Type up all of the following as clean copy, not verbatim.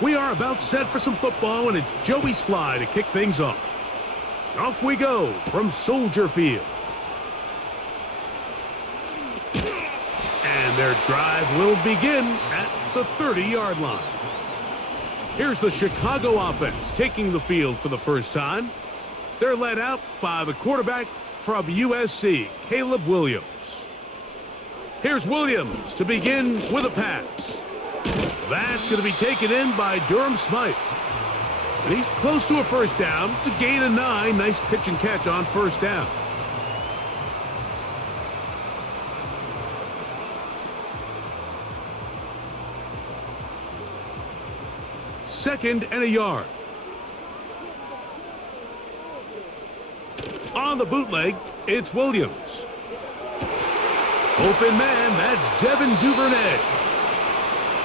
We are about set for some football, and it's Joey Sly to kick things off. Off we go from Soldier Field. And their drive will begin at the 30-yard line. Here's the Chicago offense taking the field for the first time. They're led out by the quarterback from USC, Caleb Williams. Here's Williams to begin with a pass. That's going to be taken in by Durham Smythe. And he's close to a first down to gain a 9. Nice pitch and catch on first down. Second and a yard. On the bootleg, it's Williams. Open man, that's Devin Duvernay.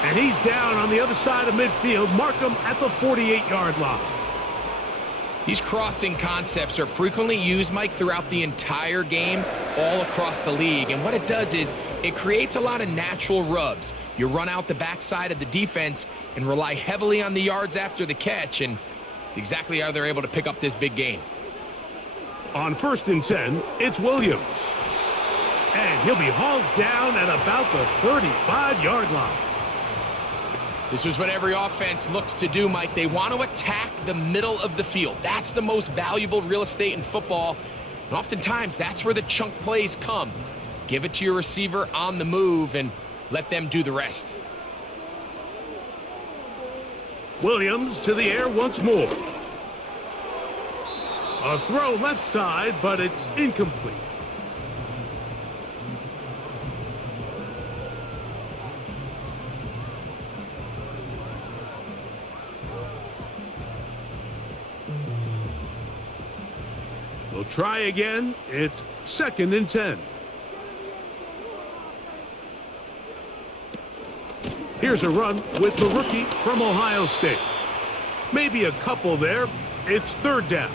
And he's down on the other side of midfield. Mark him at the 48-yard line. These crossing concepts are frequently used, Mike, throughout the entire game, all across the league. And what it does is it creates a lot of natural rubs. You run out the backside of the defense and rely heavily on the yards after the catch, and it's exactly how they're able to pick up this big gain. On 1st and 10, it's Williams. And he'll be hauled down at about the 35-yard line. This is what every offense looks to do, Mike. They want to attack the middle of the field. That's the most valuable real estate in football. And oftentimes, that's where the chunk plays come. Give it to your receiver on the move and let them do the rest. Williams to the air once more. A throw left side, but it's incomplete. We'll try again. It's 2nd and 10. Here's a run with the rookie from Ohio State. Maybe a couple there. It's 3rd down.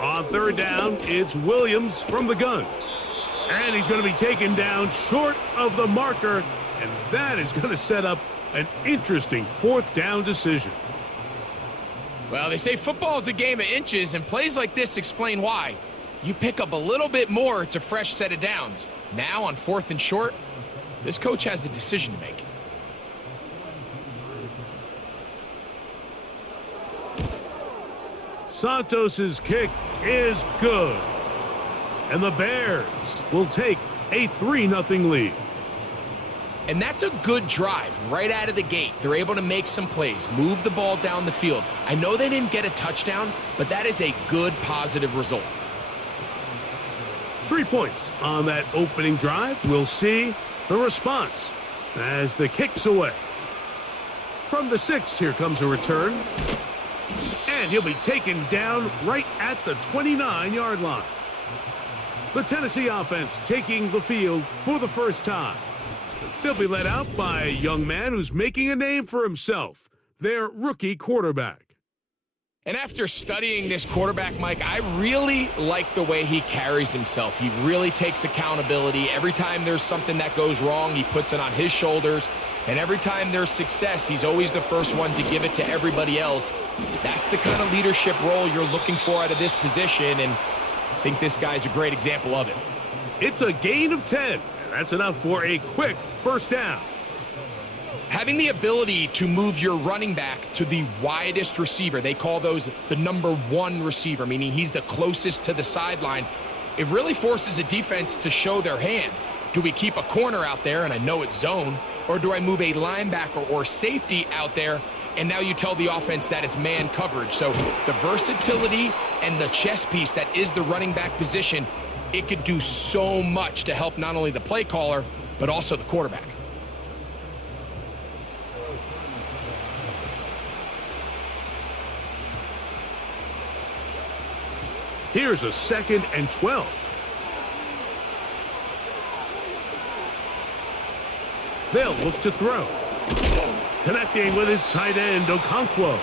On 3rd down, it's Williams from the gun. And he's going to be taken down short of the marker, and that is going to set up an interesting 4th down decision. Well, they say football is a game of inches, and plays like this explain why. You pick up a little bit more, it's a fresh set of downs. Now on 4th and short, this coach has a decision to make. Santos's kick is good. And the Bears will take a 3-0 lead. And that's a good drive right out of the gate. They're able to make some plays, move the ball down the field. I know they didn't get a touchdown, but that is a good, positive result. 3 points on that opening drive. We'll see the response as the kick's away. From the 6, here comes a return. And he'll be taken down right at the 29-yard line. The Tennessee offense taking the field for the first time. They'll be led out by a young man who's making a name for himself, their rookie quarterback. And after studying this quarterback, Mike, I really like the way he carries himself. He really takes accountability. Every time there's something that goes wrong, he puts it on his shoulders. And every time there's success, he's always the first one to give it to everybody else. That's the kind of leadership role you're looking for out of this position, and I think this guy's a great example of it. It's a gain of 10, and that's enough for a quick first down. Having the ability to move your running back to the widest receiver, they call those the number 1 receiver, meaning he's the closest to the sideline, it really forces a defense to show their hand. Do we keep a corner out there, and I know it's zone, or do I move a linebacker or safety out there, and now you tell the offense that it's man coverage? So the versatility and the chess piece that is the running back position, it could do so much to help not only the play caller, but also the quarterback. Here's a 2nd and 12. They'll look to throw. Connecting with his tight end, Okonkwo.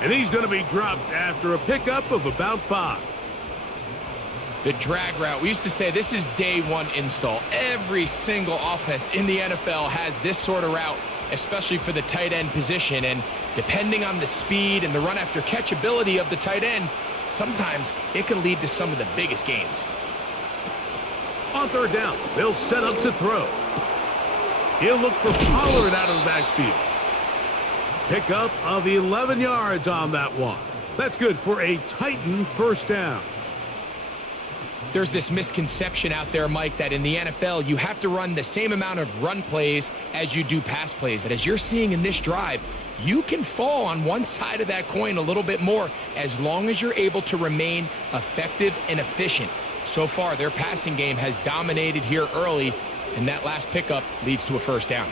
And he's going to be dropped after a pickup of about 5. The drag route. We used to say this is day one install. Every single offense in the NFL has this sort of route, especially for the tight end position. And depending on the speed and the run after catch ability of the tight end, sometimes it can lead to some of the biggest gains. On third down, they'll set up to throw. He'll look for Pollard out of the backfield. Pickup of 11 yards on that one. That's good for a Titan first down. There's this misconception out there, Mike, that in the NFL, you have to run the same amount of run plays as you do pass plays. And as you're seeing in this drive, you can fall on one side of that coin a little bit more as long as you're able to remain effective and efficient. So far, their passing game has dominated here early, and that last pickup leads to a first down.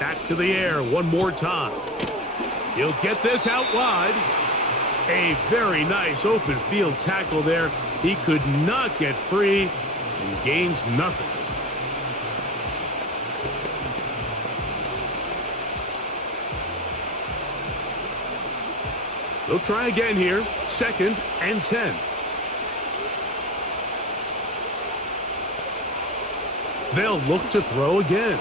Back to the air one more time. He'll get this out wide. A very nice open field tackle there. He could not get free and gains nothing. They'll try again here. 2nd and 10. They'll look to throw again.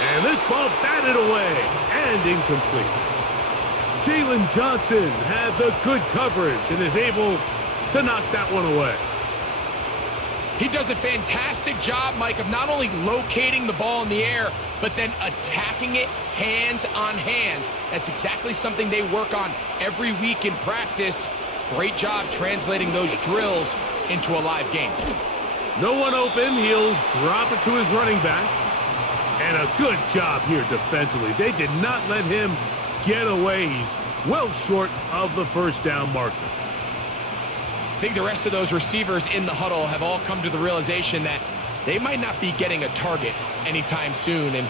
And this ball batted away and incomplete. Jalen Johnson had the good coverage and is able to knock that one away. He does a fantastic job, Mike, of not only locating the ball in the air, but then attacking it hands on hands. That's exactly something they work on every week in practice. Great job translating those drills into a live game. No one open. He'll drop it to his running back. And a good job here defensively. They did not let him get away. He's well short of the first down marker. I think the rest of those receivers in the huddle have all come to the realization that they might not be getting a target anytime soon. And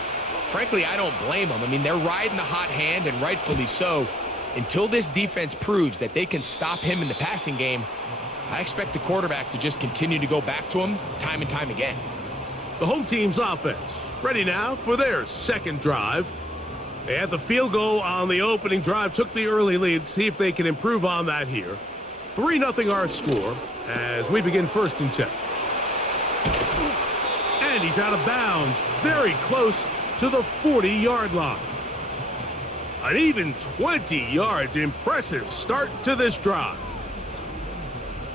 frankly, I don't blame them. I mean, they're riding the hot hand, and rightfully so. Until this defense proves that they can stop him in the passing game, I expect the quarterback to just continue to go back to him time and time again. The home team's offense ready now for their second drive. They had the field goal on the opening drive, took the early lead. See if they can improve on that here. 3-0 our score as we begin 1st and 10. And he's out of bounds, very close to the 40-yard line. An even 20 yards. Impressive start to this drive.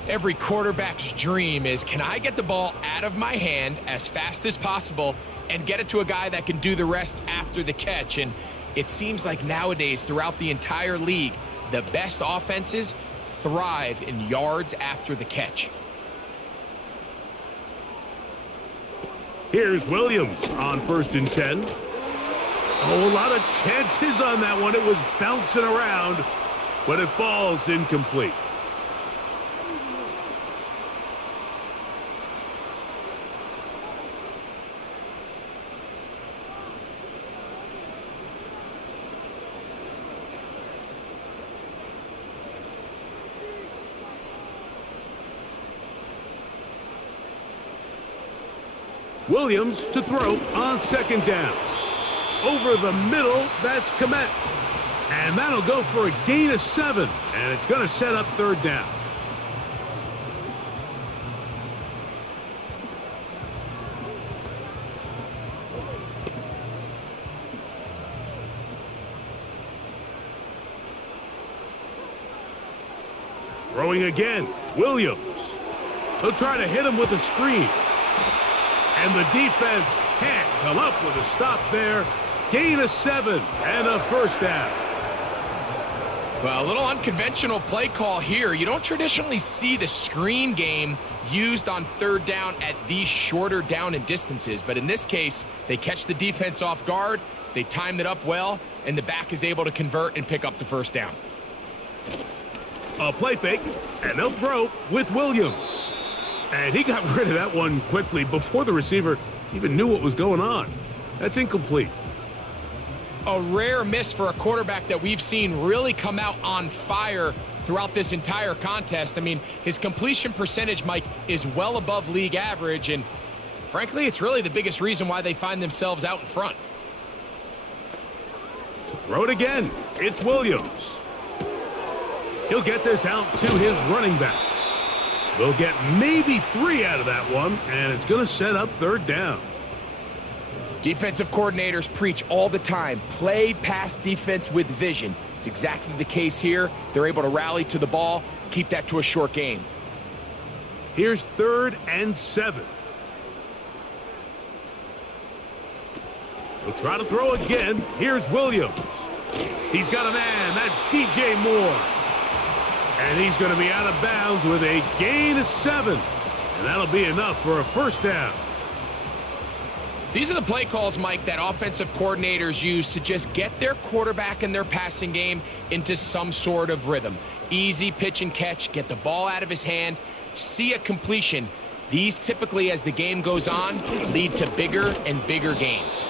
Every quarterback's dream is, can I get the ball out of my hand as fast as possible and get it to a guy that can do the rest after the catch? And it seems like nowadays throughout the entire league, the best offenses thrive in yards after the catch. Here's Williams on 1st and 10. Oh, a lot of chances on that one. It was bouncing around, but it falls incomplete. Williams to throw on 2nd down. Over the middle, that's Komet. And that'll go for a gain of 7. And it's going to set up 3rd down. Throwing again, Williams. He'll try to hit him with a screen. And the defense can't come up with a stop there. Gain of 7 and a 1st down. Well, a little unconventional play call here. You don't traditionally see the screen game used on 3rd down at these shorter down and distances. But in this case, they catch the defense off guard. They timed it up well, and the back is able to convert and pick up the 1st down. A play fake, and they'll throw with Williams. And he got rid of that one quickly before the receiver even knew what was going on. That's incomplete. A rare miss for a quarterback that we've seen really come out on fire throughout this entire contest. I mean, his completion percentage, Mike, is well above league average, and Frankly, it's really the biggest reason why they find themselves out in front. To throw it again, it's Williams. He'll get this out to his running back. They'll get maybe 3 out of that one, and it's going to set up third down. Defensive coordinators preach all the time, play pass defense with vision. It's exactly the case here. They're able to rally to the ball, keep that to a short game. Here's 3rd and 7. He'll try to throw again. Here's Williams. He's got a man. That's DJ Moore. And he's going to be out of bounds with a gain of 7. And that'll be enough for a first down. These are the play calls, Mike, that offensive coordinators use to just get their quarterback and their passing game into some sort of rhythm. Easy pitch and catch, get the ball out of his hand, see a completion. These typically, as the game goes on, lead to bigger and bigger gains.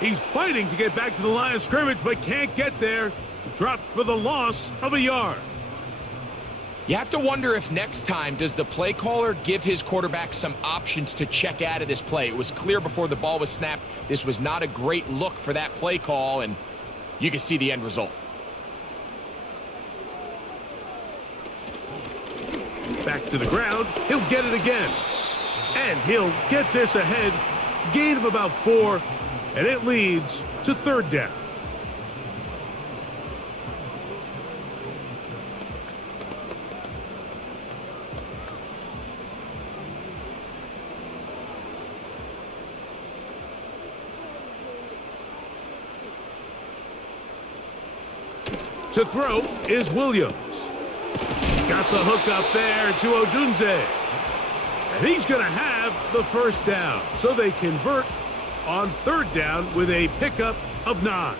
He's fighting to get back to the line of scrimmage, but can't get there. He dropped for the loss of a yard. You have to wonder if next time, does the play caller give his quarterback some options to check out of this play? It was clear before the ball was snapped, this was not a great look for that play call, and you can see the end result. Back to the ground, he'll get it again. And he'll get this ahead, gain of about 4, and it leads to third down. To throw is Williams. Got the hook up there to Odunze. And he's going to have the first down. So they convert on third down with a pickup of 9.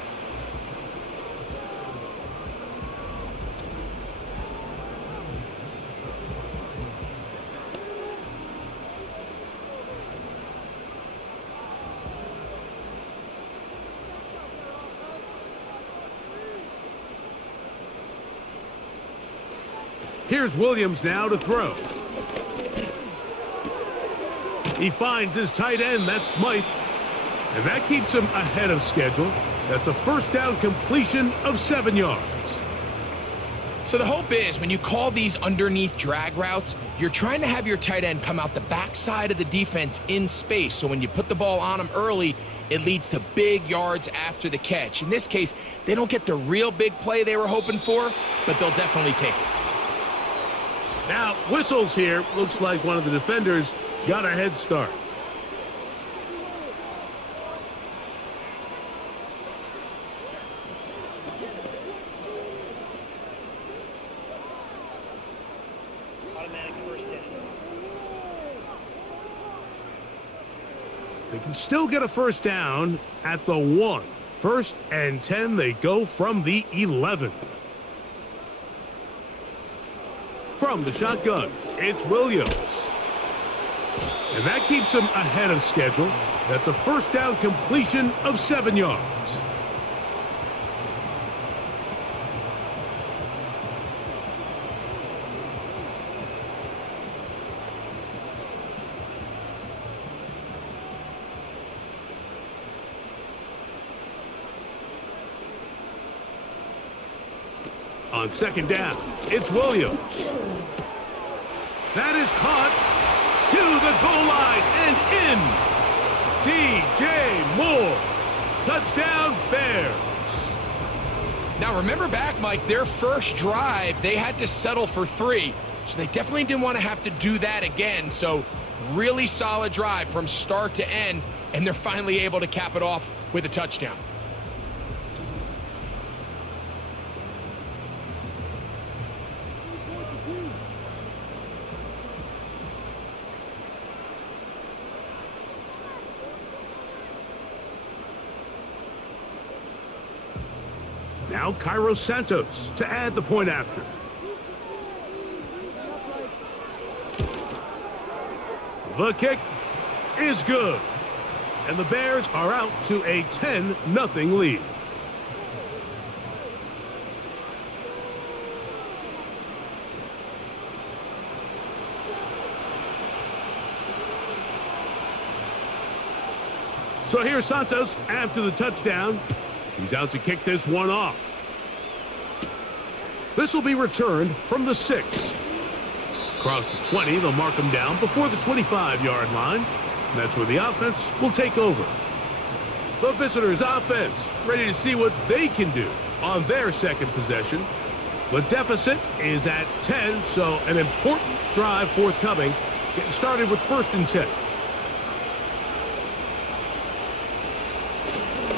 Here's Williams now to throw. He finds his tight end, that's Smythe. And that keeps him ahead of schedule. That's a first down completion of 7 yards. So the hope is when you call these underneath drag routes, you're trying to have your tight end come out the backside of the defense in space. So when you put the ball on him early, it leads to big yards after the catch. In this case, they don't get the real big play they were hoping for, but they'll definitely take it. Now, whistles here. Looks like one of the defenders got a head start. Automatic first down. They can still get a first down at the 1. 1st and 10, they go from the 11. From the shotgun, it's Williams. And that keeps him ahead of schedule. That's a first down completion of 7 yards. On second down, it's Williams. That is caught to the goal line and in. DJ Moore. Touchdown, Bears. Now remember back, Mike, their first drive, they had to settle for 3. So they definitely didn't want to have to do that again. So really solid drive from start to end, and they're finally able to cap it off with a touchdown. Now Cairo Santos to add the point after. The kick is good. And the Bears are out to a 10-0 lead. So here's Santos after the touchdown. He's out to kick this one off. This will be returned from the 6. Across the 20, they'll mark him down before the 25-yard line. And that's where the offense will take over. The visitors' offense ready to see what they can do on their second possession. The deficit is at 10, so an important drive forthcoming. Getting started with 1st and 10.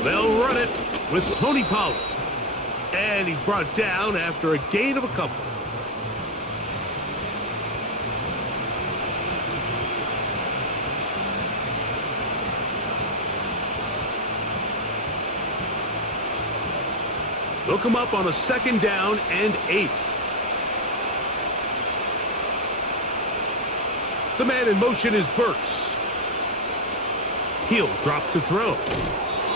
They'll run it with Tony Pollard. And he's brought down after a gain of a couple. They'll come up on a 2nd down and 8. The man in motion is Burks. He'll drop to throw.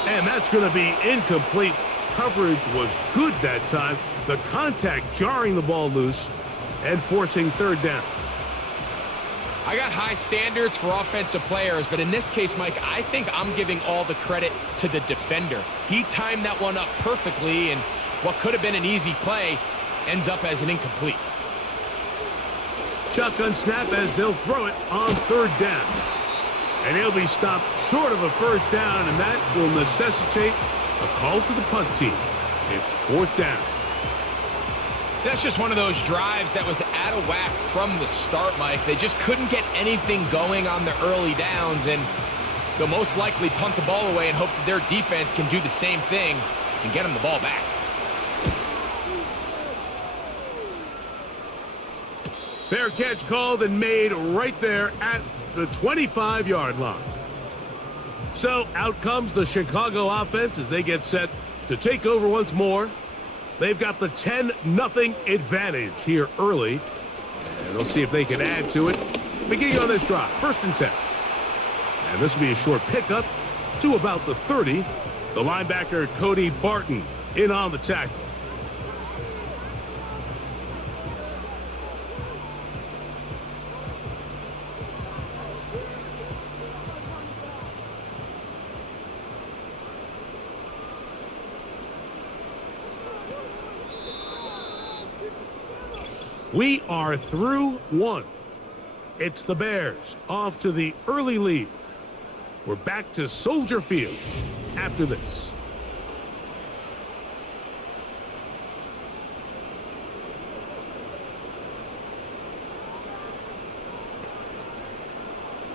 And that's going to be incomplete. Coverage was good that time. The contact jarring the ball loose and forcing 3rd down. I got high standards for offensive players, but in this case, Mike, I think I'm giving all the credit to the defender. He timed that one up perfectly, and what could have been an easy play ends up as an incomplete. Shotgun snap as they'll throw it on 3rd down. And he'll be stopped short of a 1st down, and that will necessitate a call to the punt team. It's 4th down. That's just one of those drives that was out of whack from the start, Mike. They just couldn't get anything going on the early downs, and they'll most likely punt the ball away and hope that their defense can do the same thing and get them the ball back. Fair catch called and made right there at the 25-yard line. So out comes the Chicago offense as they get set to take over once more. They've got the 10-0 advantage here early. And they'll see if they can add to it. Beginning on this drive, 1st and 10. And this will be a short pickup to about the 30. The linebacker, Cody Barton, in on the tackle. We are through 1. It's the Bears off to the early lead. We're back to Soldier Field after this.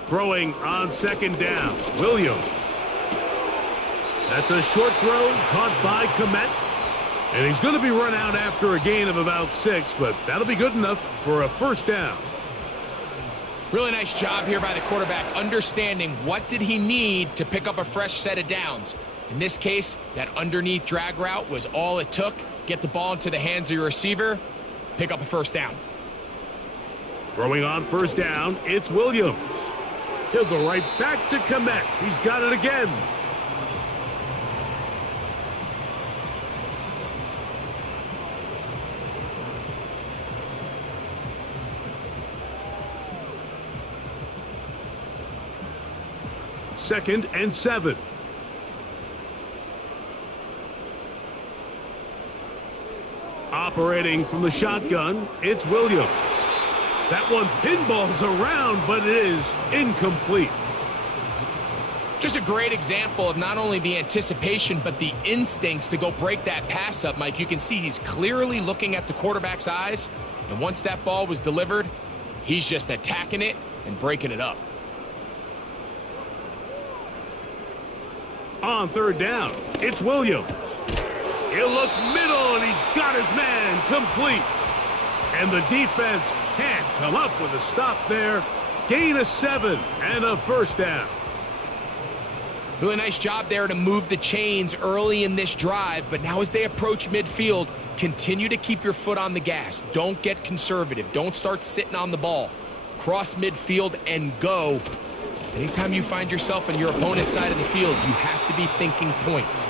Throwing on 2nd down, Williams. That's a short throw caught by Komet. And he's going to be run out after a gain of about 6, but that'll be good enough for a 1st down. Really nice job here by the quarterback, understanding what did he need to pick up a fresh set of downs. In this case, that underneath drag route was all it took. Get the ball into the hands of your receiver, pick up a 1st down. Throwing on 1st down, it's Williams. He'll go right back to Komet. He's got it again. Second and 7. Operating from the shotgun, it's Williams. That one pinballs around, but it is incomplete. Just a great example of not only the anticipation, but the instincts to go break that pass up, Mike. You can see he's clearly looking at the quarterback's eyes, and once that ball was delivered, he's just attacking it and breaking it up. On 3rd down, it's Williams. He'll look middle, and he's got his man complete. And the defense can't come up with a stop there. Gain of 7 and a 1st down. Really nice job there to move the chains early in this drive, but now as they approach midfield, continue to keep your foot on the gas. Don't get conservative. Don't start sitting on the ball. Cross midfield and go. Anytime you find yourself on your opponent's side of the field, you have to be thinking points.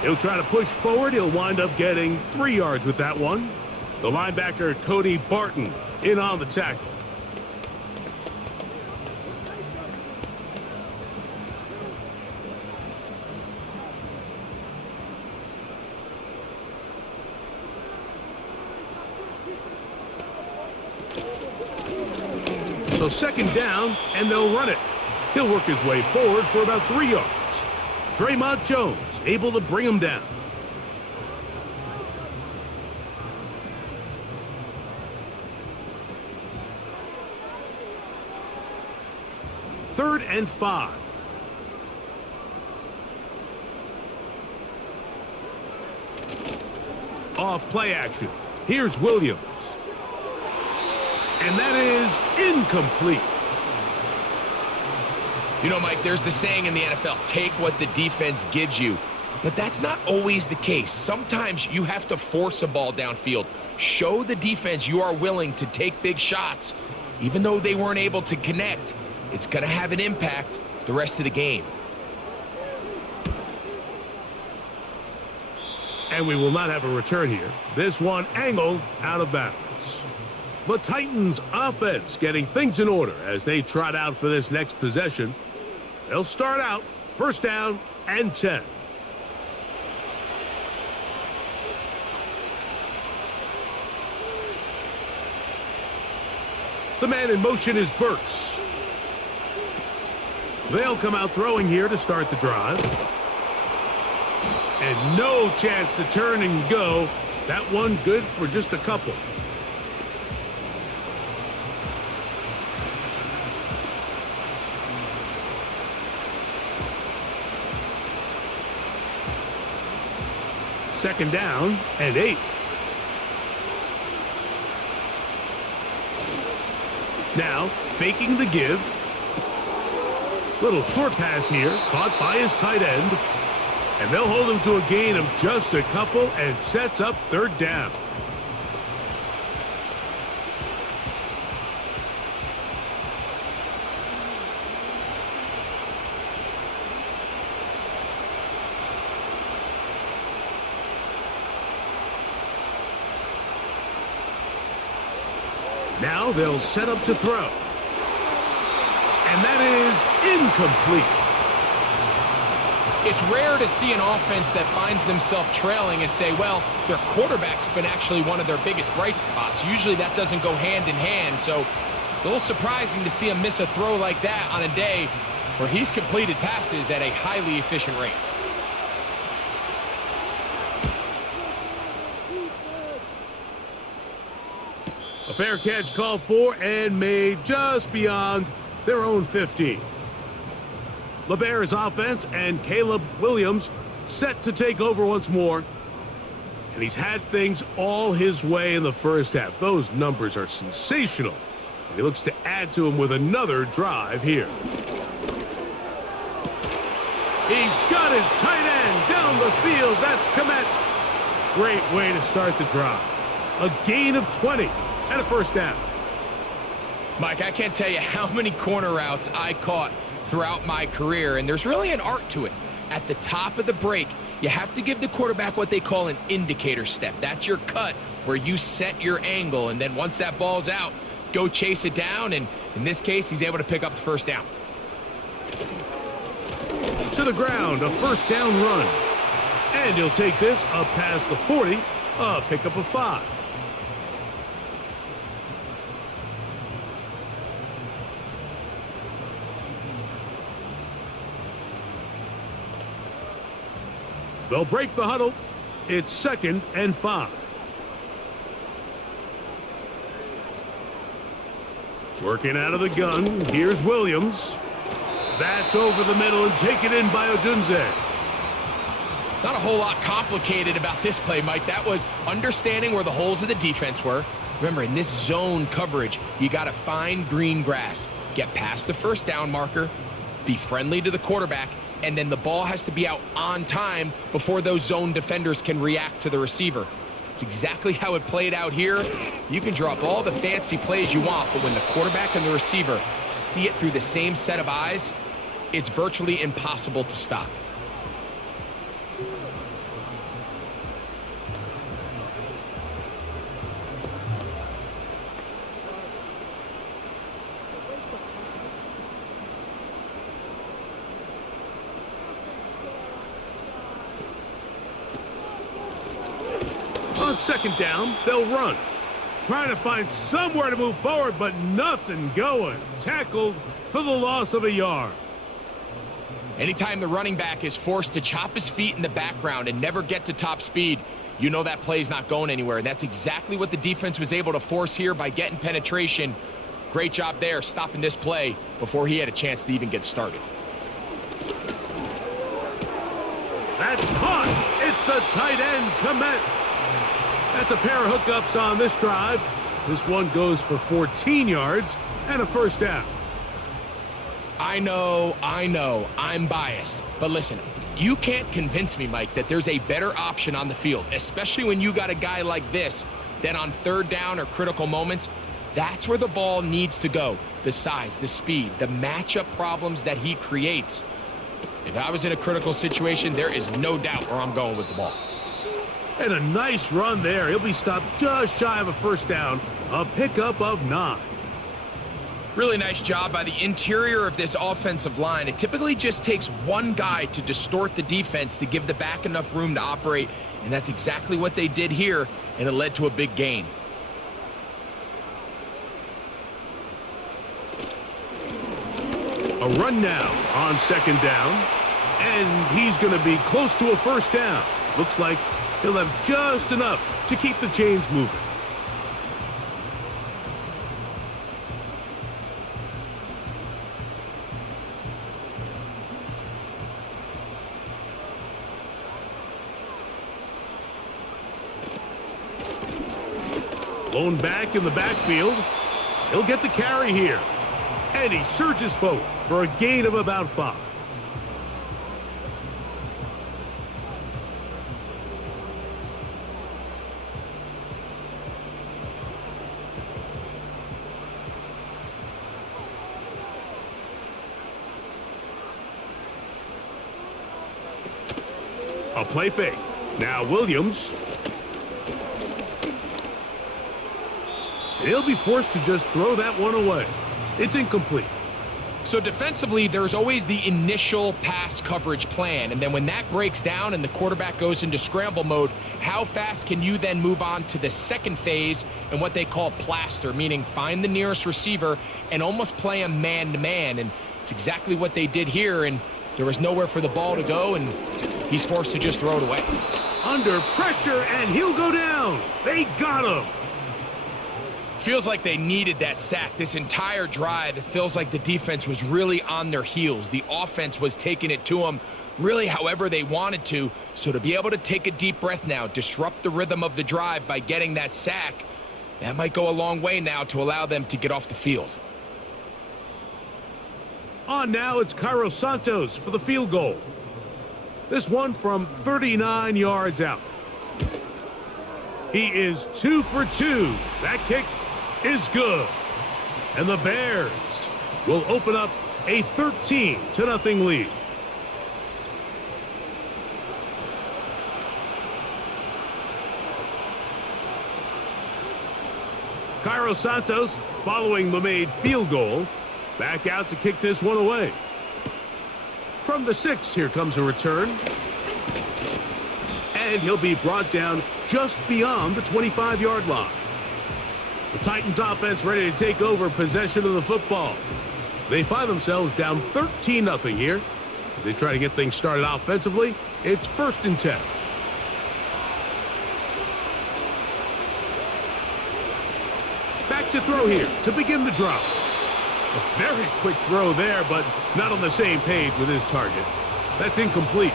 He'll try to push forward. He'll wind up getting 3 yards with that one. The linebacker, Cody Barton, in on the tackle. So second down, and they'll run it. He'll work his way forward for about 3 yards. Draymond Jones able to bring him down. Third and 5. Off play action. Here's Williams. And that is incomplete. You know, Mike, there's the saying in the NFL, take what the defense gives you. But that's not always the case. Sometimes you have to force a ball downfield. Show the defense you are willing to take big shots. Even though they weren't able to connect, it's going to have an impact the rest of the game. And we will not have a return here. This one angled out of bounds. The Titans offense getting things in order as they trot out for this next possession. They'll start out first down and 10. The man in motion is Burks. They'll come out throwing here to start the drive. And no chance to turn and go. That one good for just a couple. Second down and 8. Now, faking the give. Little short pass here, caught by his tight end. And they'll hold him to a gain of just a couple and sets up third down. Now they'll set up to throw. And that is incomplete. It's rare to see an offense that finds themselves trailing and say, well, their quarterback's been actually one of their biggest bright spots. Usually that doesn't go hand in hand, so it's a little surprising to see him miss a throw like that on a day where he's completed passes at a highly efficient rate. A fair catch called for and made just beyond their own 15. The Bears offense and Caleb Williams set to take over once more. And he's had things all his way in the first half. Those numbers are sensational. And he looks to add to them with another drive here. He's got his tight end down the field. That's Komet. Great way to start the drive. A gain of 20 and a first down. Mike, I can't tell you how many corner routes I caught throughout my career, and there's really an art to it. At the top of the break, you have to give the quarterback what they call an indicator step. That's your cut where you set your angle, and then once that ball's out, go chase it down, and in this case, he's able to pick up the first down. To the ground, a first down run. And he'll take this up past the 40, a pickup of 5. They'll break the huddle. It's second and 5. Working out of the gun. Here's Williams. That's over the middle and taken in by Odunze. Not a whole lot complicated about this play, Mike. That was understanding where the holes of the defense were. Remember, in this zone coverage, you got to find green grass. Get past the first down marker. Be friendly to the quarterback. And then the ball has to be out on time before those zone defenders can react to the receiver. It's exactly how it played out here. You can draw up all the fancy plays you want, but when the quarterback and the receiver see it through the same set of eyes, it's virtually impossible to stop. On second down, they'll run. trying to find somewhere to move forward, but nothing going. Tackled for the loss of a yard. Anytime the running back is forced to chop his feet in the background and never get to top speed, you know that play's not going anywhere. And that's exactly what the defense was able to force here by getting penetration. Great job there, stopping this play before he had a chance to even get started. That's caught. It's the tight end, Komet. That's a pair of hookups on this drive. This one goes for 14 yards and a first down. I know, I'm biased. But listen, you can't convince me, Mike, that there's a better option on the field, especially when you got a guy like this, that on third down or critical moments, that's where the ball needs to go. The size, the speed, the matchup problems that he creates. If I was in a critical situation, there is no doubt where I'm going with the ball. And a nice run there. He'll be stopped just shy of a first down. A pickup of 9. Really nice job by the interior of this offensive line. It typically just takes one guy to distort the defense to give the back enough room to operate, and that's exactly what they did here, and it led to a big gain. A run now on second down, and he's going to be close to a first down. Looks like he'll have just enough to keep the chains moving. Blown back in the backfield. He'll get the carry here. And he surges forward for a gain of about 5. A play fake. Now Williams. He'll be forced to just throw that one away. It's incomplete. So defensively, there's always the initial pass coverage plan, and then when that breaks down and the quarterback goes into scramble mode, how fast can you then move on to the second phase and what they call plaster, meaning find the nearest receiver and almost play him man-to-man, and it's exactly what they did here, and there was nowhere for the ball to go, and he's forced to just throw it away. Under pressure, and he'll go down. They got him. Feels like they needed that sack. This entire drive, it feels like the defense was really on their heels. The offense was taking it to them really however they wanted to. So to be able to take a deep breath now, disrupt the rhythm of the drive by getting that sack, that might go a long way now to allow them to get off the field. On now, it's Cairo Santos for the field goal. This one from 39 yards out. He is 2 for 2. That kick is good. And the Bears will open up a 13-0 lead. Cairo Santos, following the made field goal, back out to kick this one away. From the 6, here comes a return. And he'll be brought down just beyond the 25-yard line. The Titans offense ready to take over possession of the football. They find themselves down 13-0 here. As they try to get things started offensively, it's 1st and 10. Back to throw here to begin the drive. A very quick throw there, but not on the same page with his target. That's incomplete.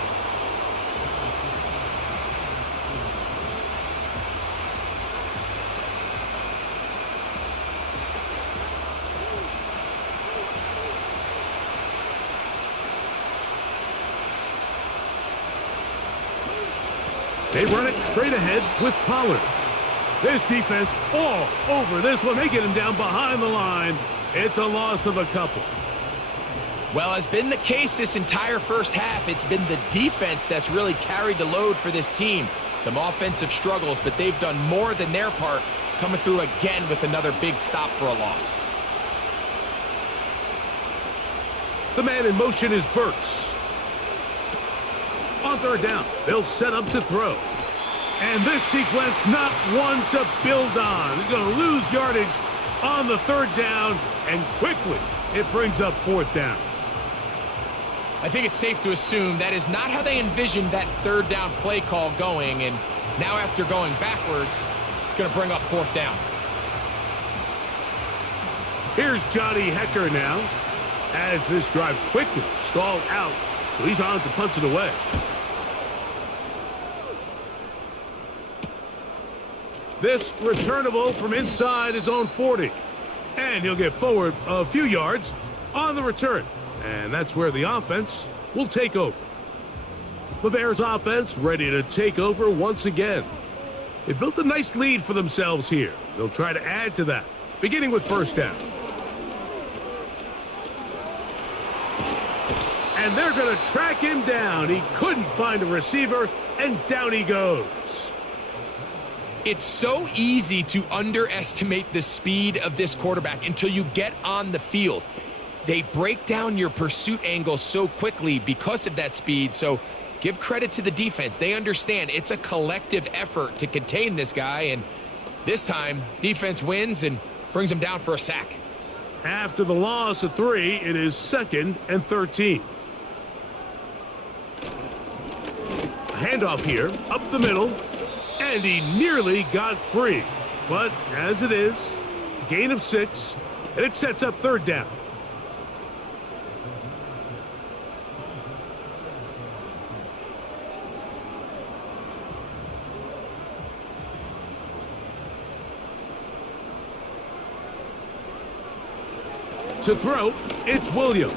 They run it straight ahead with Pollard. This defense all over this one. They get him down behind the line. It's a loss of a couple. Well, as been the case this entire first half, it's been the defense that's really carried the load for this team. Some offensive struggles, but they've done more than their part, coming through again with another big stop for a loss. The man in motion is Burks. On third down, they'll set up to throw. And this sequence, not one to build on. They're going to lose yardage on the third down, and quickly it brings up fourth down. I think it's safe to assume that is not how they envisioned that third down play call going, and now after going backwards, it's going to bring up fourth down. Here's Johnny Hecker now, as this drive quickly stalled out, so he's on to punt it away. This returnable from inside his own 40. And he'll get forward a few yards on the return. And that's where the offense will take over. The Bears offense ready to take over once again. They built a nice lead for themselves here. They'll try to add to that, beginning with first down. And they're going to track him down. He couldn't find a receiver, and down he goes. It's so easy to underestimate the speed of this quarterback until you get on the field. They break down your pursuit angle so quickly because of that speed, so give credit to the defense. They understand it's a collective effort to contain this guy, and this time, defense wins and brings him down for a sack. After the loss of 3, it is 2nd and 13. A handoff here, up the middle. And he nearly got free. But as it is, gain of 6, and it sets up third down. To throw, it's Williams.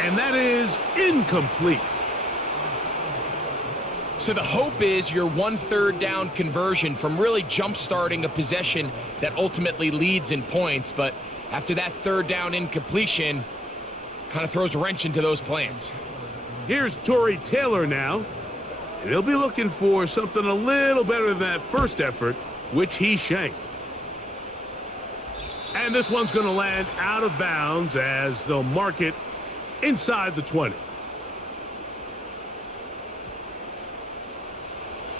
And that is incomplete. So the hope is your 1/3 down conversion from really jump-starting a possession that ultimately leads in points. But after that third down incompletion, kind of throws a wrench into those plans. Here's Torrey Taylor now. And he'll be looking for something a little better than that first effort, which he shanked. And this one's going to land out of bounds as they'll mark it inside the 20.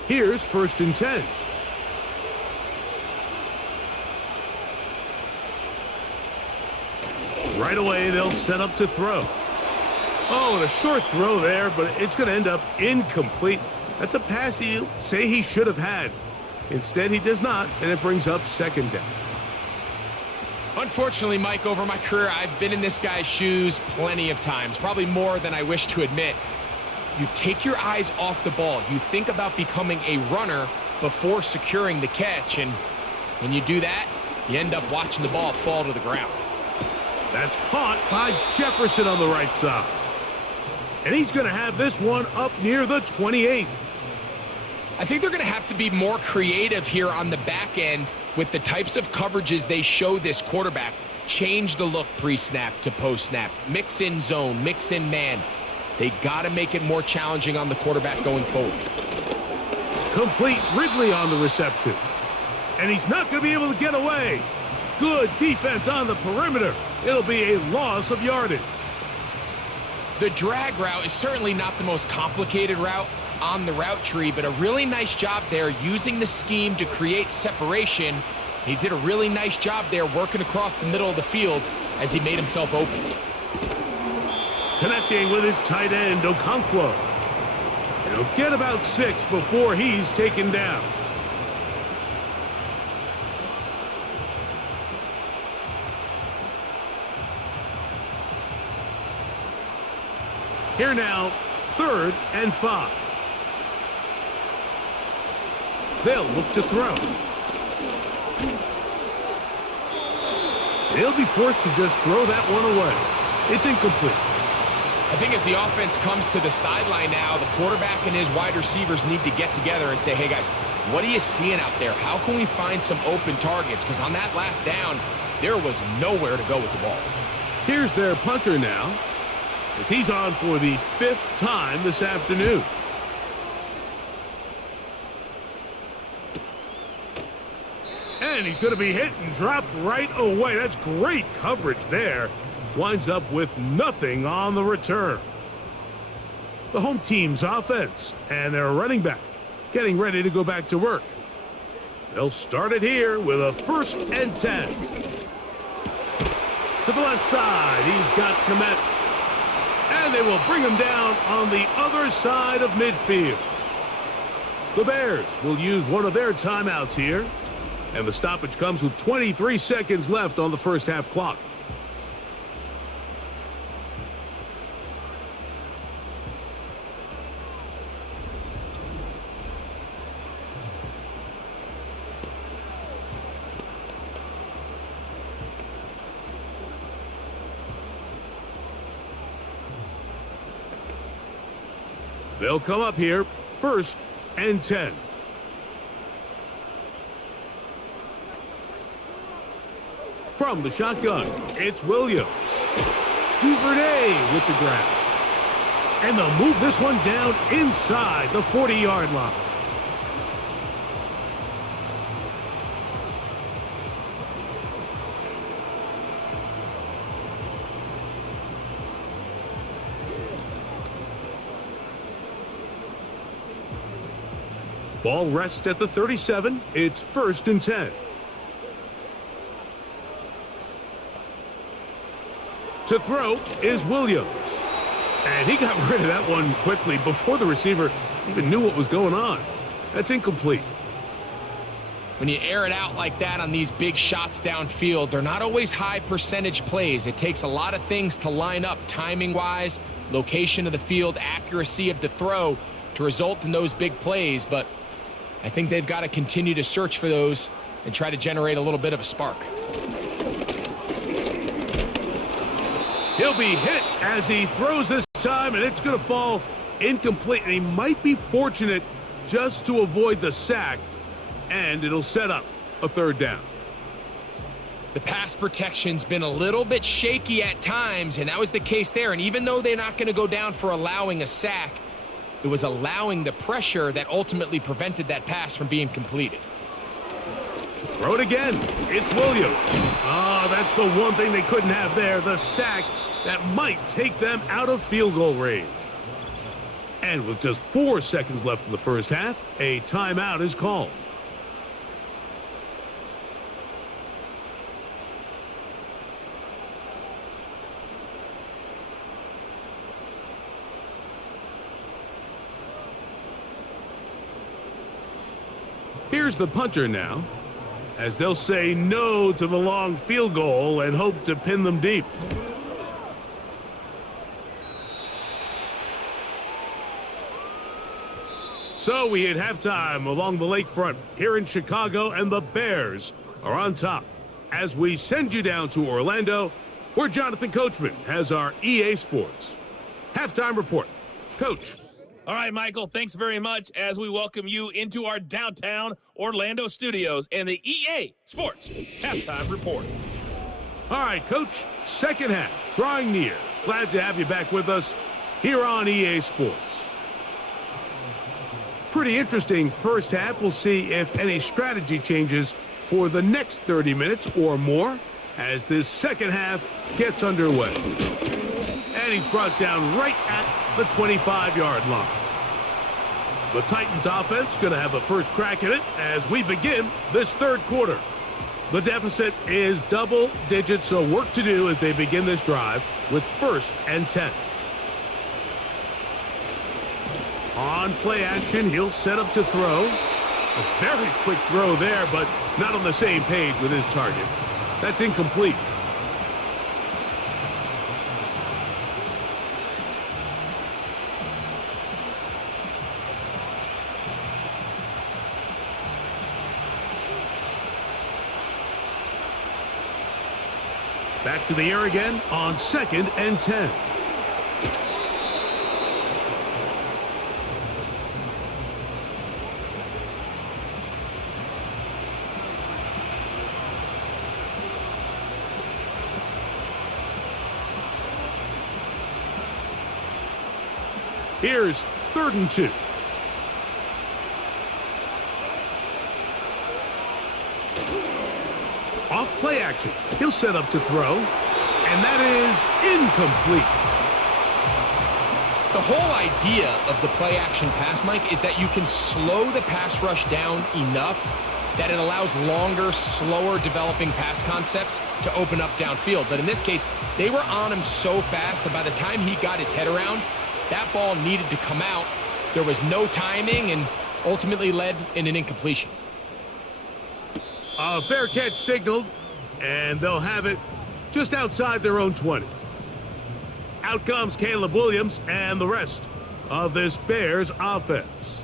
Here's 1st and 10. Right away, they'll set up to throw. Oh, and a short throw there, but it's going to end up incomplete. That's a pass you say he should have had. Instead, he does not, and it brings up 2nd down. Unfortunately, Mike, over my career, I've been in this guy's shoes plenty of times, probably more than I wish to admit. You take your eyes off the ball. You think about becoming a runner before securing the catch, and when you do that, you end up watching the ball fall to the ground. That's caught by Jefferson on the right side. And he's going to have this one up near the 28. I think they're going to have to be more creative here on the back end with the types of coverages they show this quarterback. Change the look pre-snap to post-snap. Mix in zone, mix in man. They got to make it more challenging on the quarterback going forward. Complete Ridley on the reception. And he's not going to be able to get away. Good defense on the perimeter. It'll be a loss of yardage. The drag route is certainly not the most complicated route on the route tree, but a really nice job there using the scheme to create separation. He did a really nice job there working across the middle of the field as he made himself open. Connecting with his tight end, Okonkwo. And he'll get about 6 before he's taken down. Here now, 3rd and 5. They'll look to throw. They'll be forced to just throw that one away. It's incomplete. I think as the offense comes to the sideline now, the quarterback and his wide receivers need to get together and say, hey guys, what are you seeing out there? How can we find some open targets? Because on that last down, there was nowhere to go with the ball. Here's their punter now, as he's on for the 5th time this afternoon. And he's going to be hit and dropped right away. That's great coverage there. Winds up with nothing on the return. The home team's offense and their running back getting ready to go back to work. They'll start it here with a 1st and 10. To the left side, he's got Komet. And they will bring him down on the other side of midfield. The Bears will use one of their timeouts here. And the stoppage comes with 23 seconds left on the first half clock. They'll come up here, 1st and 10. From the shotgun, it's Williams. Duvernay with the grab. And they'll move this one down inside the 40-yard line. Ball rests at the 37. It's 1st and 10. To throw is Williams. And he got rid of that one quickly before the receiver even knew what was going on. That's incomplete. When you air it out like that on these big shots downfield, they're not always high percentage plays. It takes a lot of things to line up timing-wise, location of the field, accuracy of the throw to result in those big plays. But I think they've got to continue to search for those and try to generate a little bit of a spark. He'll be hit as he throws this time, and it's going to fall incomplete. And he might be fortunate just to avoid the sack, and it'll set up a 3rd down. The pass protection's been a little bit shaky at times, and that was the case there. And even though they're not going to go down for allowing a sack, it was allowing the pressure that ultimately prevented that pass from being completed. Throw it again. It's Williams. Oh, that's the one thing they couldn't have there, the sack that might take them out of field goal range. And with just 4 seconds left in the first half, a timeout is called. Here's the punter now, as they'll say no to the long field goal and hope to pin them deep. So we hit halftime along the lakefront here in Chicago, and the Bears are on top. As we send you down to Orlando, where Jonathan Coachman has our EA Sports halftime report. Coach. All right, Michael, thanks very much as we welcome you into our downtown Orlando studios and the EA Sports halftime report. All right, Coach, second half, drawing near. Glad to have you back with us here on EA Sports. Pretty interesting first half. We'll see if any strategy changes for the next 30 minutes or more as this second half gets underway. And he's brought down right at the 25-yard line. The Titans offense going to have a first crack at it as we begin this third quarter. The deficit is double digits, so work to do as they begin this drive with 1st and 10. On play action, he'll set up to throw. A very quick throw there, but not on the same page with his target. That's incomplete. Back to the air again on 2nd and 10. Here's 3rd and 2. Off play action. He'll set up to throw. And that is incomplete. The whole idea of the play-action pass, Mike, is that you can slow the pass rush down enough that it allows longer, slower developing pass concepts to open up downfield. But in this case, they were on him so fast that by the time he got his head around, that ball needed to come out. There was no timing and ultimately led in an incompletion. A fair catch signaled, and they'll have it just outside their own 20. Out comes Caleb Williams and the rest of this Bears offense.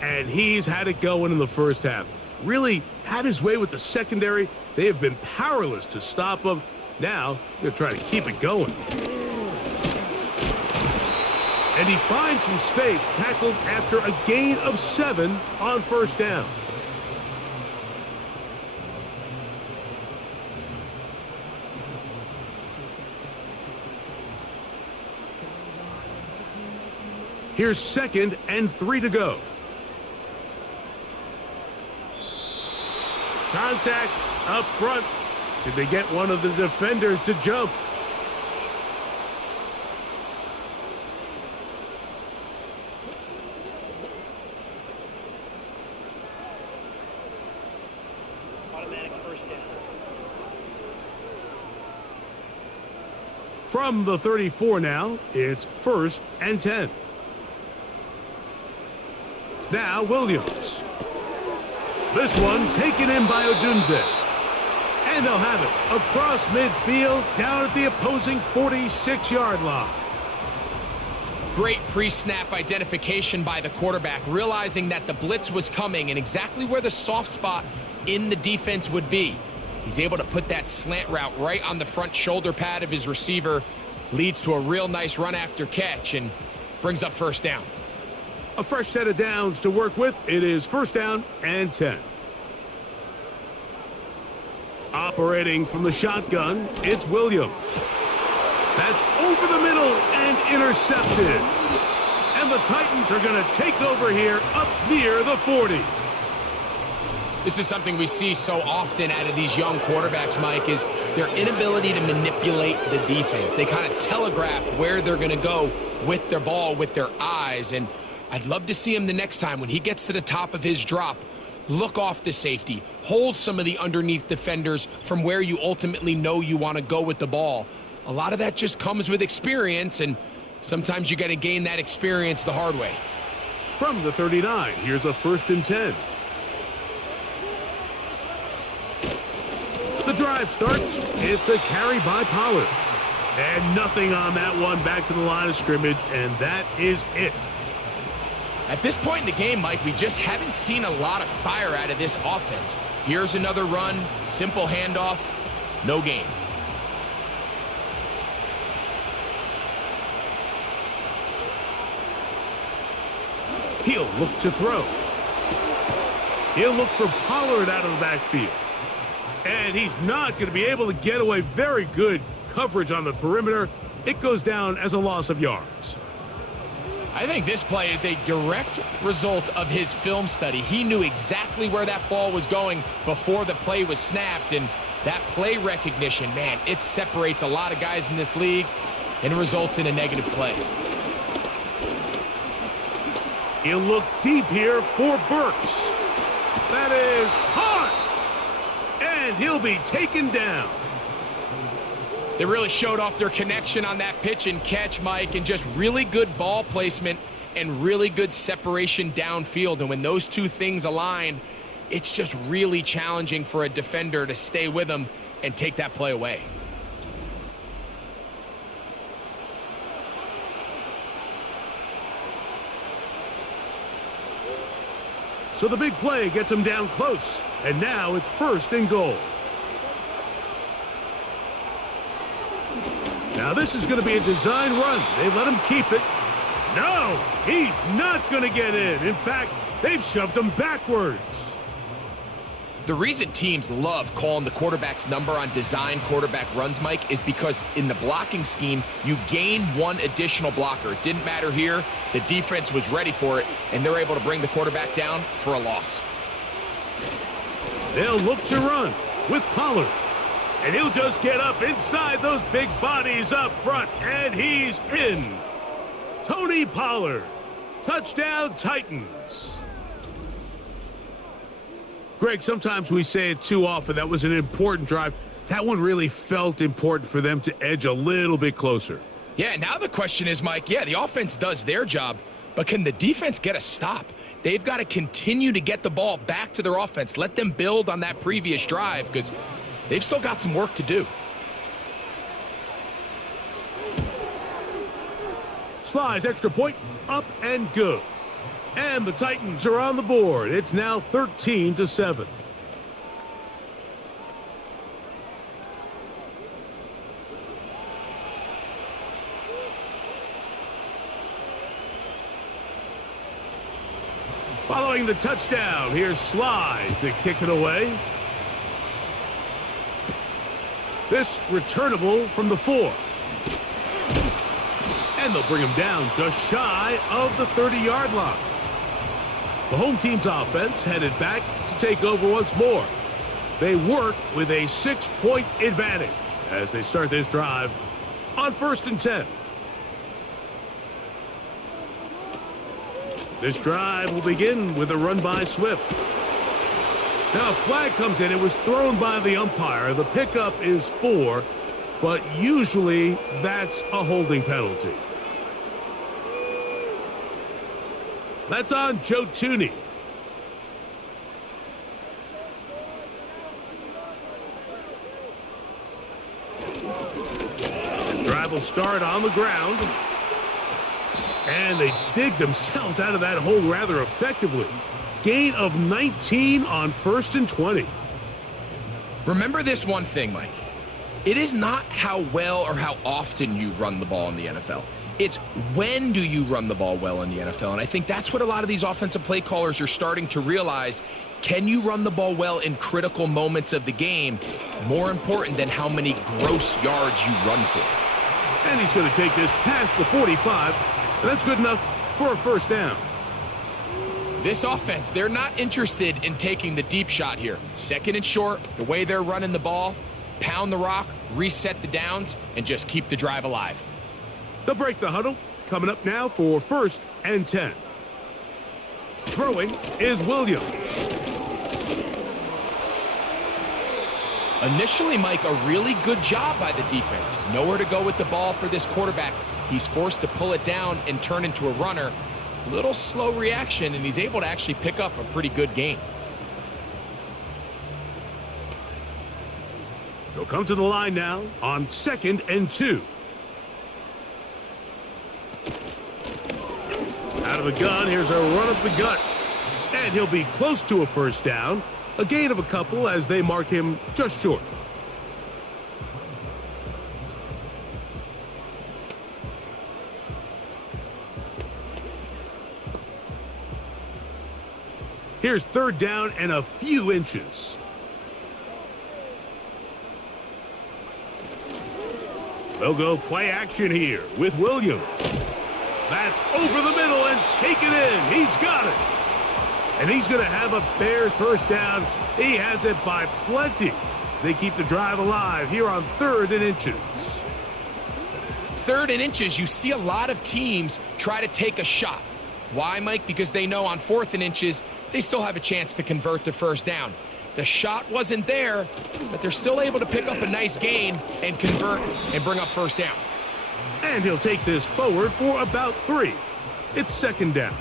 And he's had it going in the first half. Really had his way with the secondary. They have been powerless to stop him. Now they're trying to keep it going. And he finds some space, tackled after a gain of 7 on first down. Here's 2nd and 3 to go. Contact up front. Did they get one of the defenders to jump? Automatic first down. From the 34 now, it's 1st and 10. Now Williams. This one taken in by Odunze. And they'll have it across midfield down at the opposing 46-yard line. Great pre-snap identification by the quarterback, realizing that the blitz was coming and exactly where the soft spot in the defense would be. He's able to put that slant route right on the front shoulder pad of his receiver, leads to a real nice run after catch and brings up first down. A fresh set of downs to work with. It is 1st down and 10. Operating from the shotgun, it's Williams. That's over the middle and intercepted. And the Titans are going to take over here up near the 40. This is something we see so often out of these young quarterbacks, Mike, is their inability to manipulate the defense. They kind of telegraph where they're going to go with their ball, with their eyes. And I'd love to see him the next time when he gets to the top of his drop. Look off the safety. Hold some of the underneath defenders from where you ultimately know you want to go with the ball. A lot of that just comes with experience, and sometimes you got to gain that experience the hard way. From the 39, here's a 1st and 10. The drive starts. It's a carry by Pollard. And nothing on that one, back to the line of scrimmage, and that is it. At this point in the game, Mike, we just haven't seen a lot of fire out of this offense. Here's another run, simple handoff, no gain. He'll look to throw. He'll look for Pollard out of the backfield. And he's not going to be able to get away. Very good coverage on the perimeter. It goes down as a loss of yards. I think this play is a direct result of his film study. He knew exactly where that ball was going before the play was snapped, and that play recognition, man, it separates a lot of guys in this league and results in a negative play. He'll look deep here for Burks. That is hot, and he'll be taken down. They really showed off their connection on that pitch and catch, Mike, and just really good ball placement and really good separation downfield. And when those two things align, it's just really challenging for a defender to stay with them and take that play away. So the big play gets him down close, and now it's 1st and goal. Now this is going to be a design run. They let him keep it. No, he's not going to get in. In fact, they've shoved him backwards. The reason teams love calling the quarterback's number on design quarterback runs, Mike, is because in the blocking scheme, you gain one additional blocker. It didn't matter here. The defense was ready for it, and they're able to bring the quarterback down for a loss. They'll look to run with Pollard. And he'll just get up inside those big bodies up front, and he's in. Tony Pollard. Touchdown, Titans. Greg, sometimes we say it too often. That was an important drive. That one really felt important for them to edge a little bit closer. Yeah, now the question is, Mike, yeah, the offense does their job, but can the defense get a stop? They've got to continue to get the ball back to their offense. Let them build on that previous drive because they've still got some work to do. Slides extra point, up and good. And the Titans are on the board. It's now 13-7. Following the touchdown, here's Slide to kick it away. This returnable from the 4. And they'll bring him down just shy of the 30-yard line. The home team's offense headed back to take over once more. They work with a 6-point advantage as they start this drive on 1st and 10. This drive will begin with a run by Swift. Now a flag comes in. It was thrown by the umpire. The pickup is 4, but usually that's a holding penalty. That's on Joe Tooney. The drive will start on the ground. And they dig themselves out of that hole rather effectively. Gain of 19 on 1st and 20. Remember this one thing, Mike. It is not how well or how often you run the ball in the NFL. It's when do you run the ball well in the NFL. And I think that's what a lot of these offensive play callers are starting to realize. Can you run the ball well in critical moments of the game? More important than how many gross yards you run for. And he's going to take this past the 45. And that's good enough for a 1st down. This offense, they're not interested in taking the deep shot here. 2nd and short, the way they're running the ball, pound the rock, reset the downs, and just keep the drive alive. They'll break the huddle. Coming up now for 1st and 10. Throwing is Williams. Initially, Mike, a really good job by the defense. Nowhere to go with the ball for this quarterback. He's forced to pull it down and turn into a runner. Little slow reaction, and he's able to actually pick up a pretty good gain. He'll come to the line now on 2nd and 2. Out of the gun, here's a run up the gut. And he'll be close to a 1st down. A gain of a couple as they mark him just short. Here's 3rd down and a few inches. They'll go play action here with Williams. That's over the middle and take it in. He's got it. And he's going to have a Bears 1st down. He has it by plenty as they keep the drive alive here on 3rd and inches. 3rd and inches, you see a lot of teams try to take a shot. Why, Mike? Because they know on 4th and inches, they still have a chance to convert to 1st down. The shot wasn't there, but they're still able to pick up a nice gain and convert and bring up 1st down. And he'll take this forward for about 3. It's 2nd down.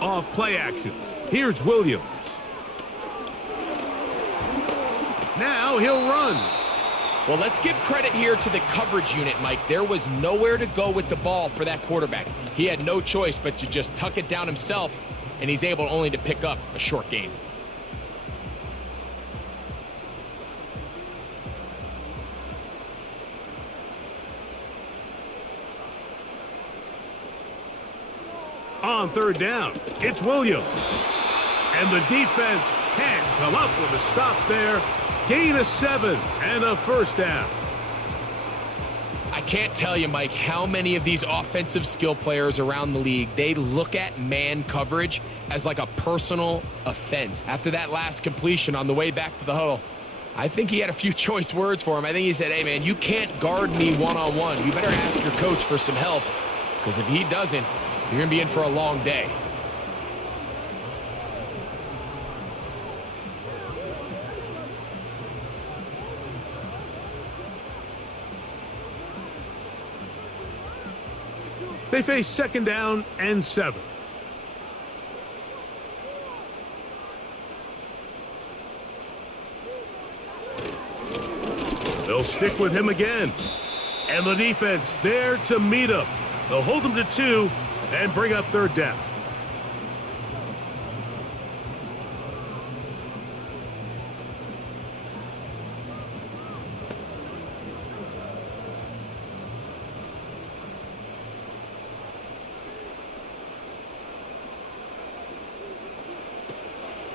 Off play action. Here's Williams. Now he'll run. Well, let's give credit here to the coverage unit, Mike. There was nowhere to go with the ball for that quarterback. He had no choice but to just tuck it down himself, and he's able only to pick up a short gain. On 3rd down, it's Williams. And the defense can't come up with a stop there. Gain of 7 and a 1st down. I can't tell you, Mike, how many of these offensive skill players around the league, they look at man coverage as like a personal offense. After that last completion on the way back to the huddle, I think he had a few choice words for him. I think he said, hey, man, you can't guard me one-on-one. You better ask your coach for some help, because if he doesn't, you're going to be in for a long day. They face 2nd down and 7. They'll stick with him again. And the defense there to meet him. They'll hold him to 2 and bring up 3rd down.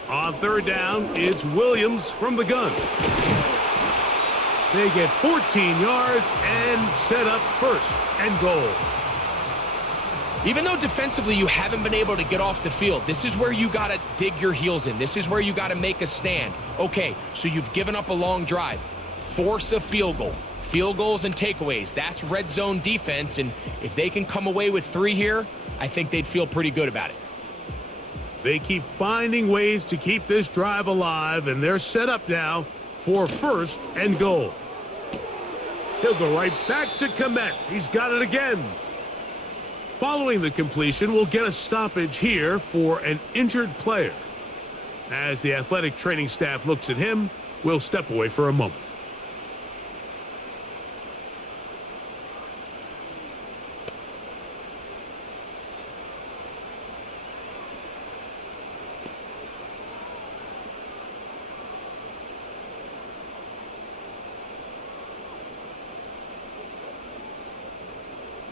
On 3rd down, it's Williams from the gun. They get 14 yards and set up 1st and goal. Even though defensively you haven't been able to get off the field, this is where you got to dig your heels in. This is where you got to make a stand. Okay, so you've given up a long drive. Force a field goal. Field goals and takeaways, that's red zone defense, and if they can come away with 3 here, I think they'd feel pretty good about it. They keep finding ways to keep this drive alive, and they're set up now for 1st and goal. He'll go right back to Komet. He's got it again. Following the completion, we'll get a stoppage here for an injured player. As the athletic training staff looks at him, we'll step away for a moment.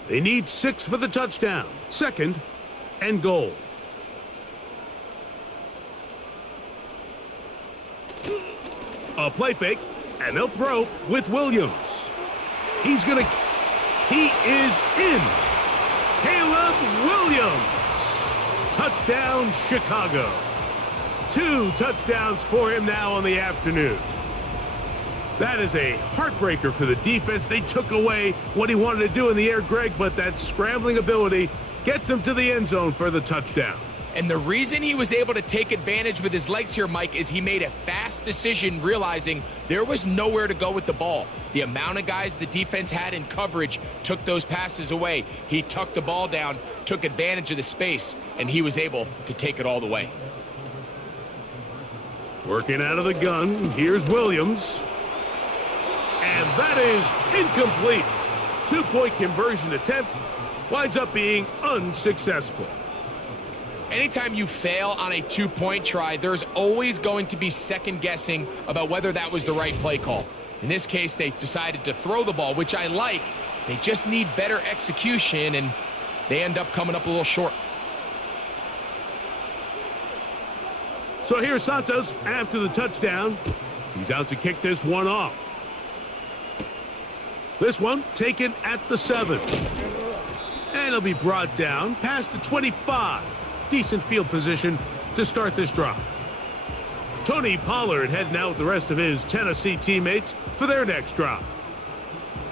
They need 6 for the touchdown. 2nd and goal. A play fake, and they'll throw with Williams. He is in. Caleb Williams. Touchdown, Chicago. 2 touchdowns for him now on the afternoon. That is a heartbreaker for the defense. They took away what he wanted to do in the air, Greg, but that scrambling ability gets him to the end zone for the touchdown. And the reason he was able to take advantage with his legs here, Mike, is he made a fast decision realizing there was nowhere to go with the ball. The amount of guys the defense had in coverage took those passes away. He tucked the ball down, took advantage of the space, and he was able to take it all the way. Working out of the gun, here's Williams. And that is incomplete. 2-point conversion attempt winds up being unsuccessful. Anytime you fail on a 2-point try, there's always going to be second guessing about whether that was the right play call. In this case, they decided to throw the ball, which I like. They just need better execution, and they end up coming up a little short. So here's Santos after the touchdown. He's out to kick this one off. This one taken at the 7. And it'll be brought down past the 25. Decent field position to start this drive. Tony Pollard heading out with the rest of his Tennessee teammates for their next drive.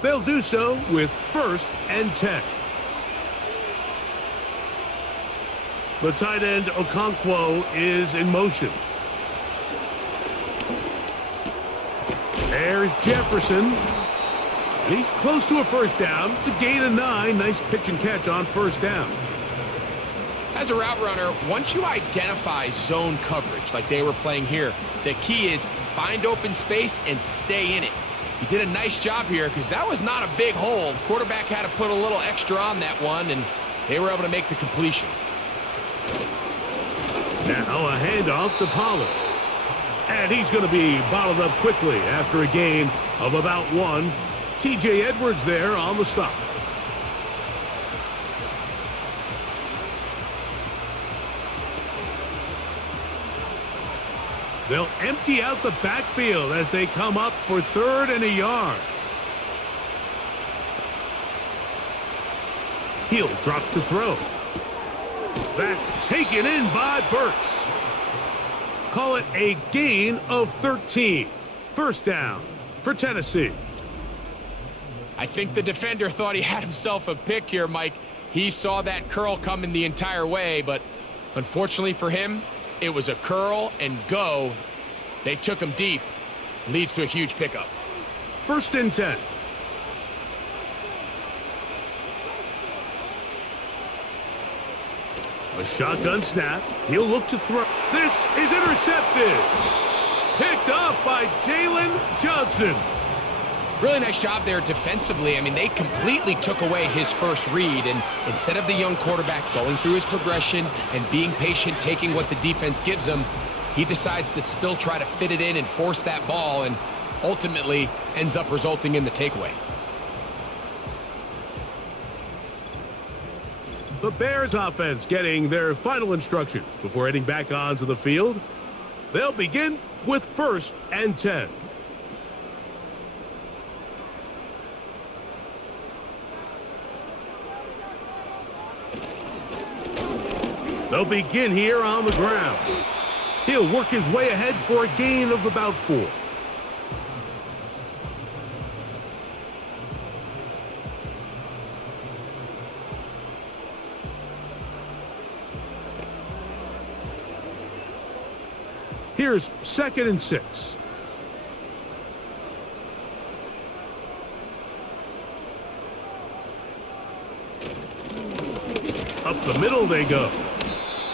They'll do so with 1st and 10. The tight end Okonkwo is in motion. There's Jefferson. And he's close to a 1st down to gain a 9. Nice pitch and catch on 1st down. As a route runner, once you identify zone coverage like they were playing here, the key is find open space and stay in it. He did a nice job here because that was not a big hole. The quarterback had to put a little extra on that one, and they were able to make the completion. Now a handoff to Pollard. And he's going to be bottled up quickly after a gain of about 1. T.J. Edwards there on the stop. They'll empty out the backfield as they come up for 3rd and a yard. He'll drop to throw. That's taken in by Burks. Call it a gain of 13. First down for Tennessee. I think the defender thought he had himself a pick here, Mike. He saw that curl coming the entire way, but unfortunately for him, it was a curl and go. They took him deep. Leads to a huge pickup. First and 10. A shotgun snap. He'll look to throw. This is intercepted. Picked off by Jalen Johnson. Really nice job there defensively. I mean, they completely took away his first read, and instead of the young quarterback going through his progression and being patient, taking what the defense gives him, he decides to still try to fit it in and force that ball, and ultimately ends up resulting in the takeaway. The Bears offense getting their final instructions before heading back onto the field. They'll begin with first and 10. They'll begin here on the ground. He'll work his way ahead for a gain of about 4. Here's second and 6. Up the middle they go.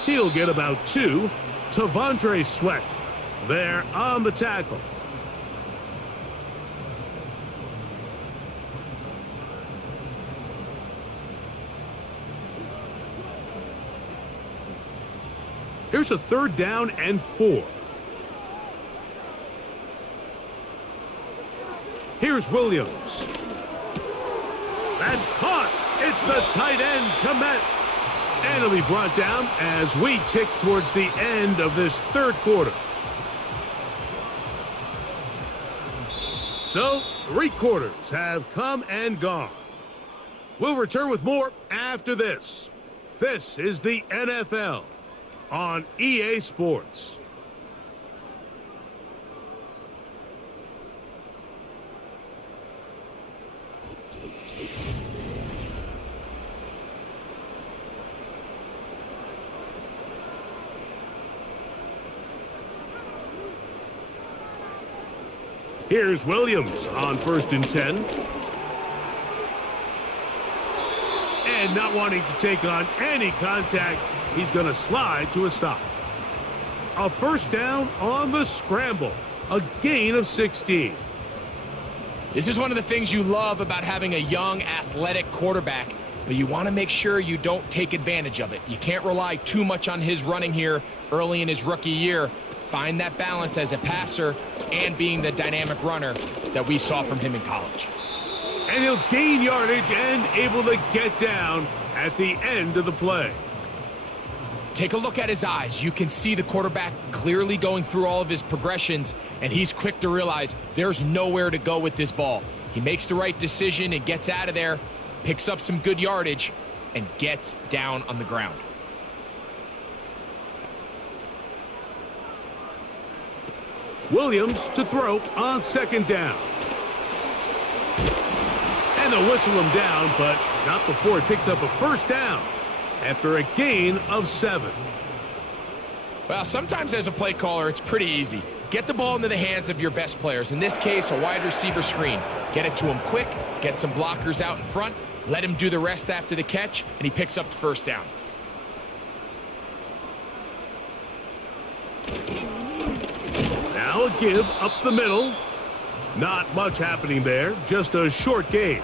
He'll get about 2. Tavondre Sweat there on the tackle. Here's a third down and 4. Here's Williams. That's caught. It's the tight end, Komet. And it'll be brought down as we tick towards the end of this third quarter. So, 3 quarters have come and gone. We'll return with more after this. This is the NFL on EA Sports. Here's Williams on first and 10. And not wanting to take on any contact, he's going to slide to a stop. A first down on the scramble. A gain of 16. This is one of the things you love about having a young, athletic quarterback, but you want to make sure you don't take advantage of it. You can't rely too much on his running here early in his rookie year. Find that balance as a passer and being the dynamic runner that we saw from him in college. And he'll gain yardage and able to get down at the end of the play. Take a look at his eyes. You can see the quarterback clearly going through all of his progressions, and he's quick to realize there's nowhere to go with this ball. He makes the right decision and gets out of there, picks up some good yardage, and gets down on the ground. Williams to throw on second down. And they'll whistle him down, but not before he picks up a first down after a gain of 7. Well, sometimes as a play caller, it's pretty easy. Get the ball into the hands of your best players. In this case, a wide receiver screen. Get it to him quick, get some blockers out in front, let him do the rest after the catch, and he picks up the first down. Now a give up the middle. Not much happening there, just a short gain.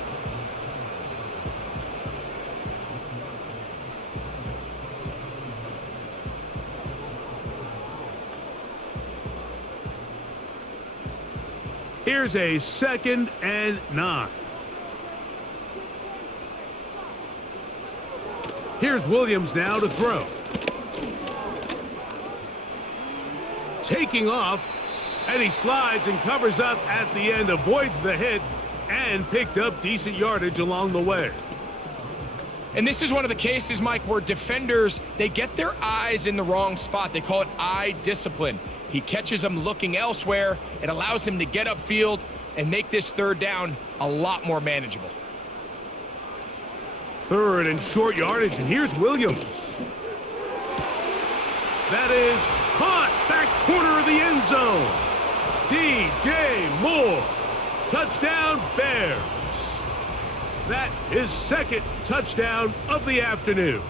Here's a second and 9. Here's Williams now to throw. Taking off, and he slides and covers up at the end, avoids the hit, and picked up decent yardage along the way. And this is one of the cases, Mike, where defenders, they get their eyes in the wrong spot. They call it eye discipline. He catches them looking elsewhere. It allows him to get upfield and make this third down a lot more manageable. Third and short yardage, and here's Williams. That is caught, back corner of the end zone. DJ Moore, touchdown Bears. That is second touchdown of the afternoon.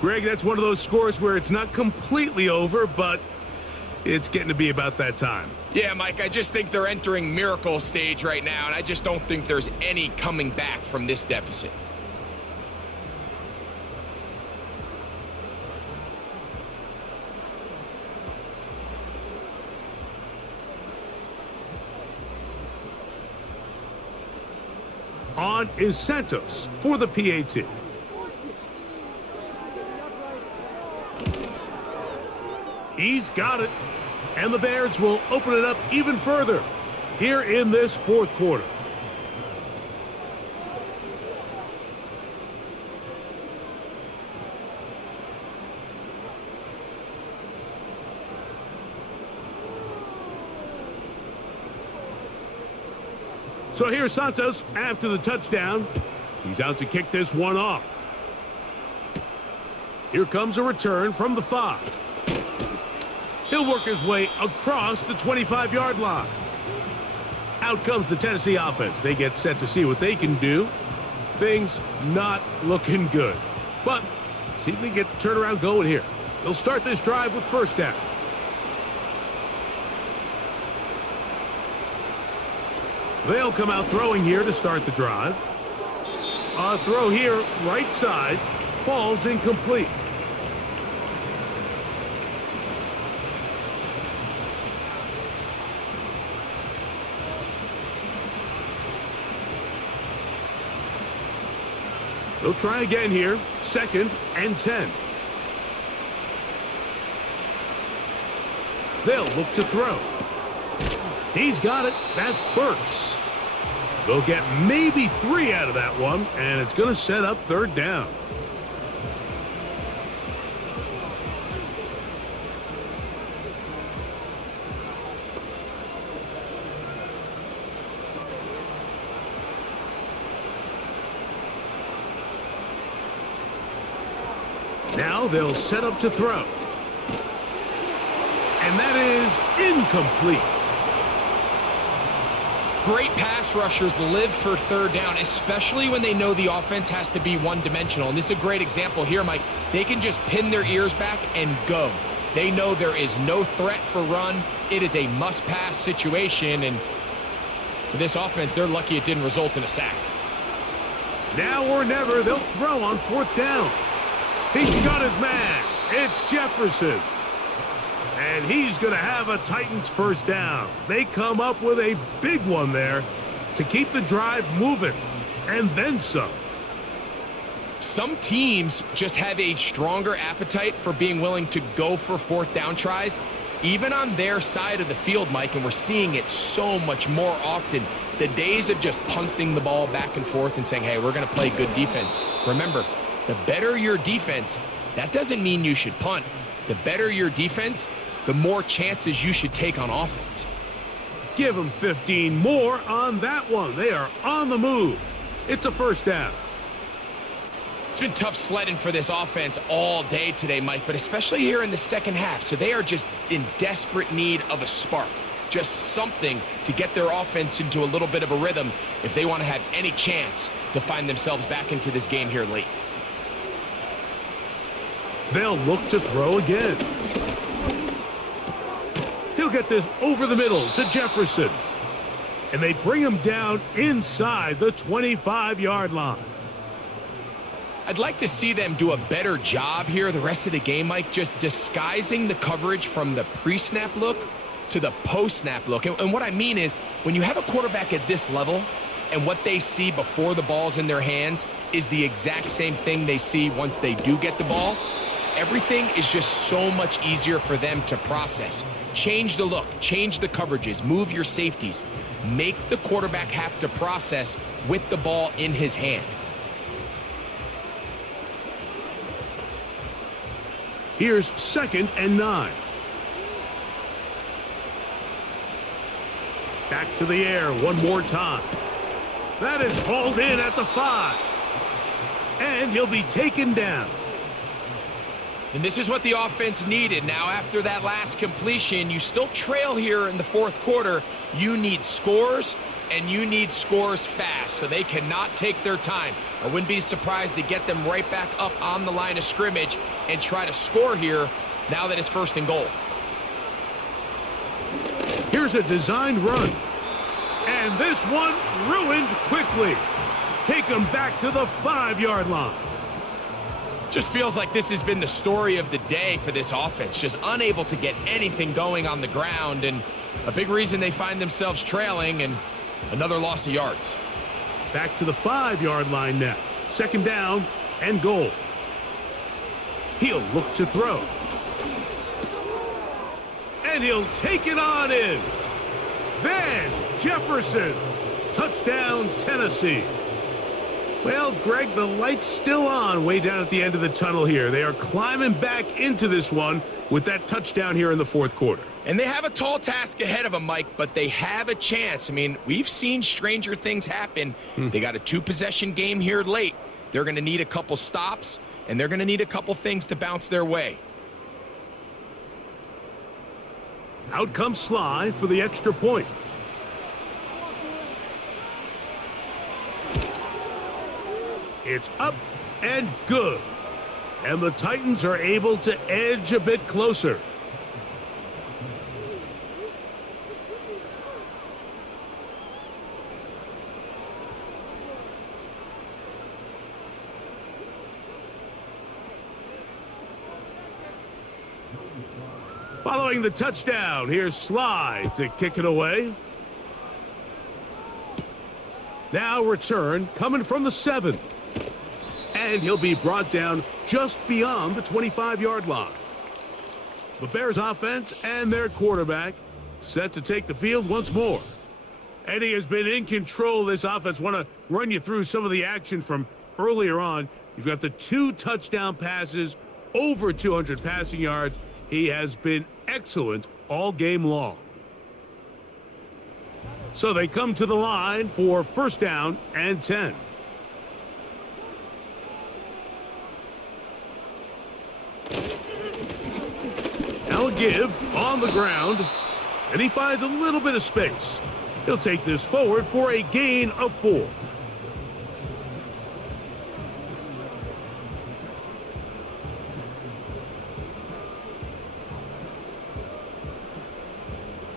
Greg, that's one of those scores where it's not completely over, but it's getting to be about that time. Yeah, Mike, I just think they're entering miracle stage right now, and I just don't think there's any coming back from this deficit. On is Santos for the PAT. He's got it. And the Bears will open it up even further here in this fourth quarter. So here's Santos after the touchdown. He's out to kick this one off. Here comes a return from the 5. He'll work his way across the 25-yard line. Out comes the Tennessee offense. They get set to see what they can do. Things not looking good. But see if they get the turnaround going here. They'll start this drive with first down. They'll come out throwing here to start the drive. A throw here, right side, falls incomplete. They'll try again here, 2nd and 10. They'll look to throw. He's got it. That's Burks. They'll get maybe 3 out of that one, and it's going to set up third down. Now they'll set up to throw. And that is incomplete. Great pass rushers live for third down, especially when they know the offense has to be one-dimensional. And this is a great example here, Mike. They can just pin their ears back and go. They know there is no threat for run. It is a must-pass situation. And for this offense, they're lucky it didn't result in a sack. Now or never, they'll throw on 4th down. He's got his man. It's Jefferson. And he's going to have a Titans first down. They come up with a big one there to keep the drive moving, and then some. Some teams just have a stronger appetite for being willing to go for 4th down tries, even on their side of the field, Mike, and we're seeing it so much more often. The days of just punting the ball back and forth and saying, hey, we're going to play good defense. Remember, the better your defense, that doesn't mean you should punt. The better your defense, the more chances you should take on offense. Give them 15 more on that one. They are on the move. It's a first down. It's been tough sledding for this offense all day today, Mike, but especially here in the second half. So they are just in desperate need of a spark. Just something to get their offense into a little bit of a rhythm if they want to have any chance to find themselves back into this game here late. They'll look to throw again. He'll get this over the middle to Jefferson. And they bring him down inside the 25-yard line. I'd like to see them do a better job here the rest of the game, Mike, just disguising the coverage from the pre-snap look to the post-snap look. And what I mean is, when you have a quarterback at this level and what they see before the ball's in their hands is the exact same thing they see once they do get the ball, everything is just so much easier for them to process. Change the look, change the coverages, move your safeties. Make the quarterback have to process with the ball in his hand. Here's 2nd and 9. Back to the air one more time. That is hauled in at the 5. And he'll be taken down. And this is what the offense needed. Now, after that last completion, you still trail here in the 4th quarter. You need scores, and you need scores fast, so they cannot take their time. I wouldn't be surprised to get them right back up on the line of scrimmage and try to score here now that it's 1st and goal. Here's a designed run. And this one ruined quickly. Take them back to the 5-yard line. Just feels like this has been the story of the day for this offense. Just unable to get anything going on the ground, and a big reason they find themselves trailing, and another loss of yards. Back to the 5-yard line now. 2nd down and goal. He'll look to throw. And he'll take it on in. Van Jefferson. Touchdown, Tennessee. Well, Greg, the light's still on way down at the end of the tunnel here. They are climbing back into this one with that touchdown here in the 4th quarter. And they have a tall task ahead of them, Mike, but they have a chance. I mean, we've seen stranger things happen. They got a 2-possession game here late. They're going to need a couple stops, and they're going to need a couple things to bounce their way. Out comes Sly for the extra point. It's up and good. And the Titans are able to edge a bit closer. Following the touchdown, here's Sly to kick it away. Now return coming from the 7. And he'll be brought down just beyond the 25-yard line. The Bears offense and their quarterback set to take the field once more. And he has been in control of this offense. Want to run you through some of the action from earlier on. You've got the 2 touchdown passes, over 200 passing yards. He has been excellent all game long. So they come to the line for 1st down and 10. Now a give on the ground, and he finds a little bit of space. He'll take this forward for a gain of 4.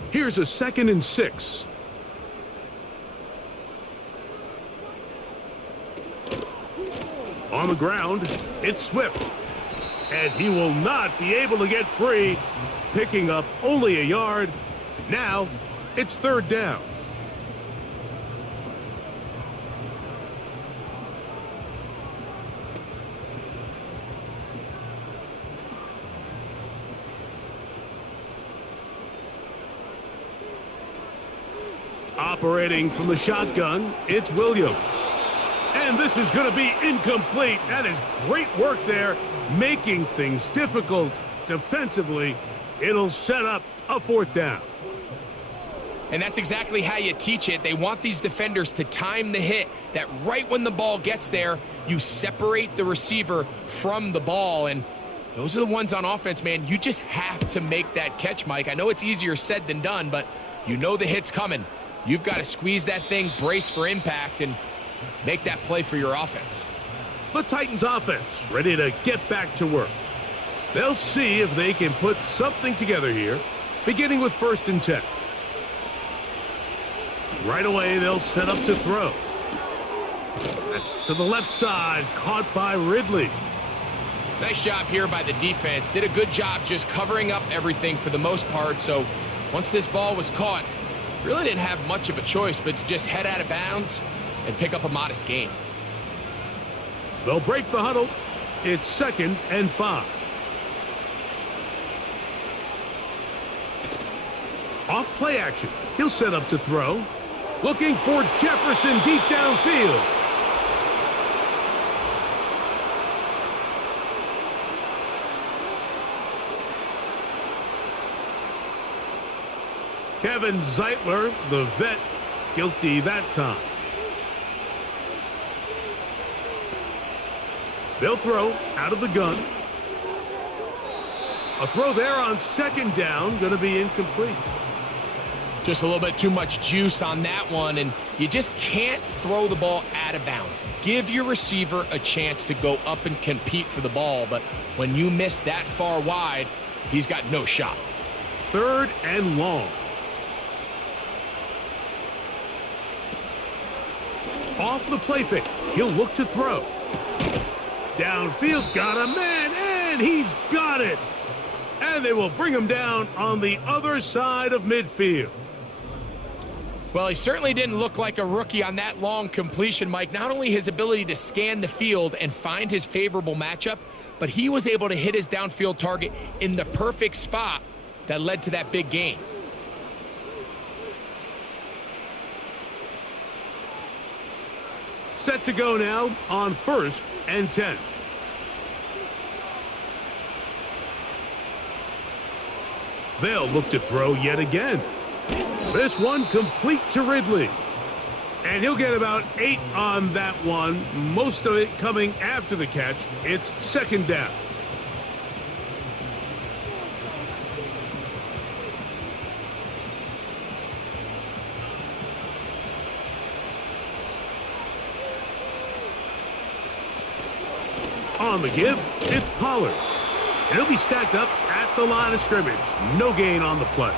Here's a 2nd and 6. On the ground, it's Swift. And he will not be able to get free, picking up only a yard. Now, it's 3rd down. Operating from the shotgun, it's Williams. And this is going to be incomplete. That is great work there, making things difficult defensively. It'll set up a 4th down. And that's exactly how you teach it. They want these defenders to time the hit, that right when the ball gets there, you separate the receiver from the ball. And those are the ones on offense, man. You just have to make that catch, Mike. I know it's easier said than done, but you know the hit's coming. You've got to squeeze that thing, brace for impact, and make that play for your offense. The Titans offense ready to get back to work. They'll see if they can put something together here, beginning with 1st and 10. Right away, they'll set up to throw. That's to the left side, caught by Ridley. Nice job here by the defense. Did a good job just covering up everything for the most part. So once this ball was caught, really didn't have much of a choice but to just head out of bounds and pick up a modest gain. They'll break the huddle. It's 2nd and 5. Off play action. He'll set up to throw. Looking for Jefferson deep downfield. Kevin Zeitler, the vet, guilty that time. They'll throw out of the gun. A throw there on second down, going to be incomplete. Just a little bit too much juice on that one, and you just can't throw the ball out of bounds. Give your receiver a chance to go up and compete for the ball, but when you miss that far wide, he's got no shot. 3rd and long. Off the play fake. He'll look to throw. Downfield, got a man, and he's got it. And they will bring him down on the other side of midfield. Well, he certainly didn't look like a rookie on that long completion, Mike. Not only his ability to scan the field and find his favorable matchup, but he was able to hit his downfield target in the perfect spot that led to that big gain. Set to go now on 1st and 10. They'll look to throw yet again. This one complete to Ridley. And he'll get about 8 on that one, most of it coming after the catch. It's 2nd down. On the give, it's Pollard. And he'll be stacked up at the line of scrimmage. No gain on the play.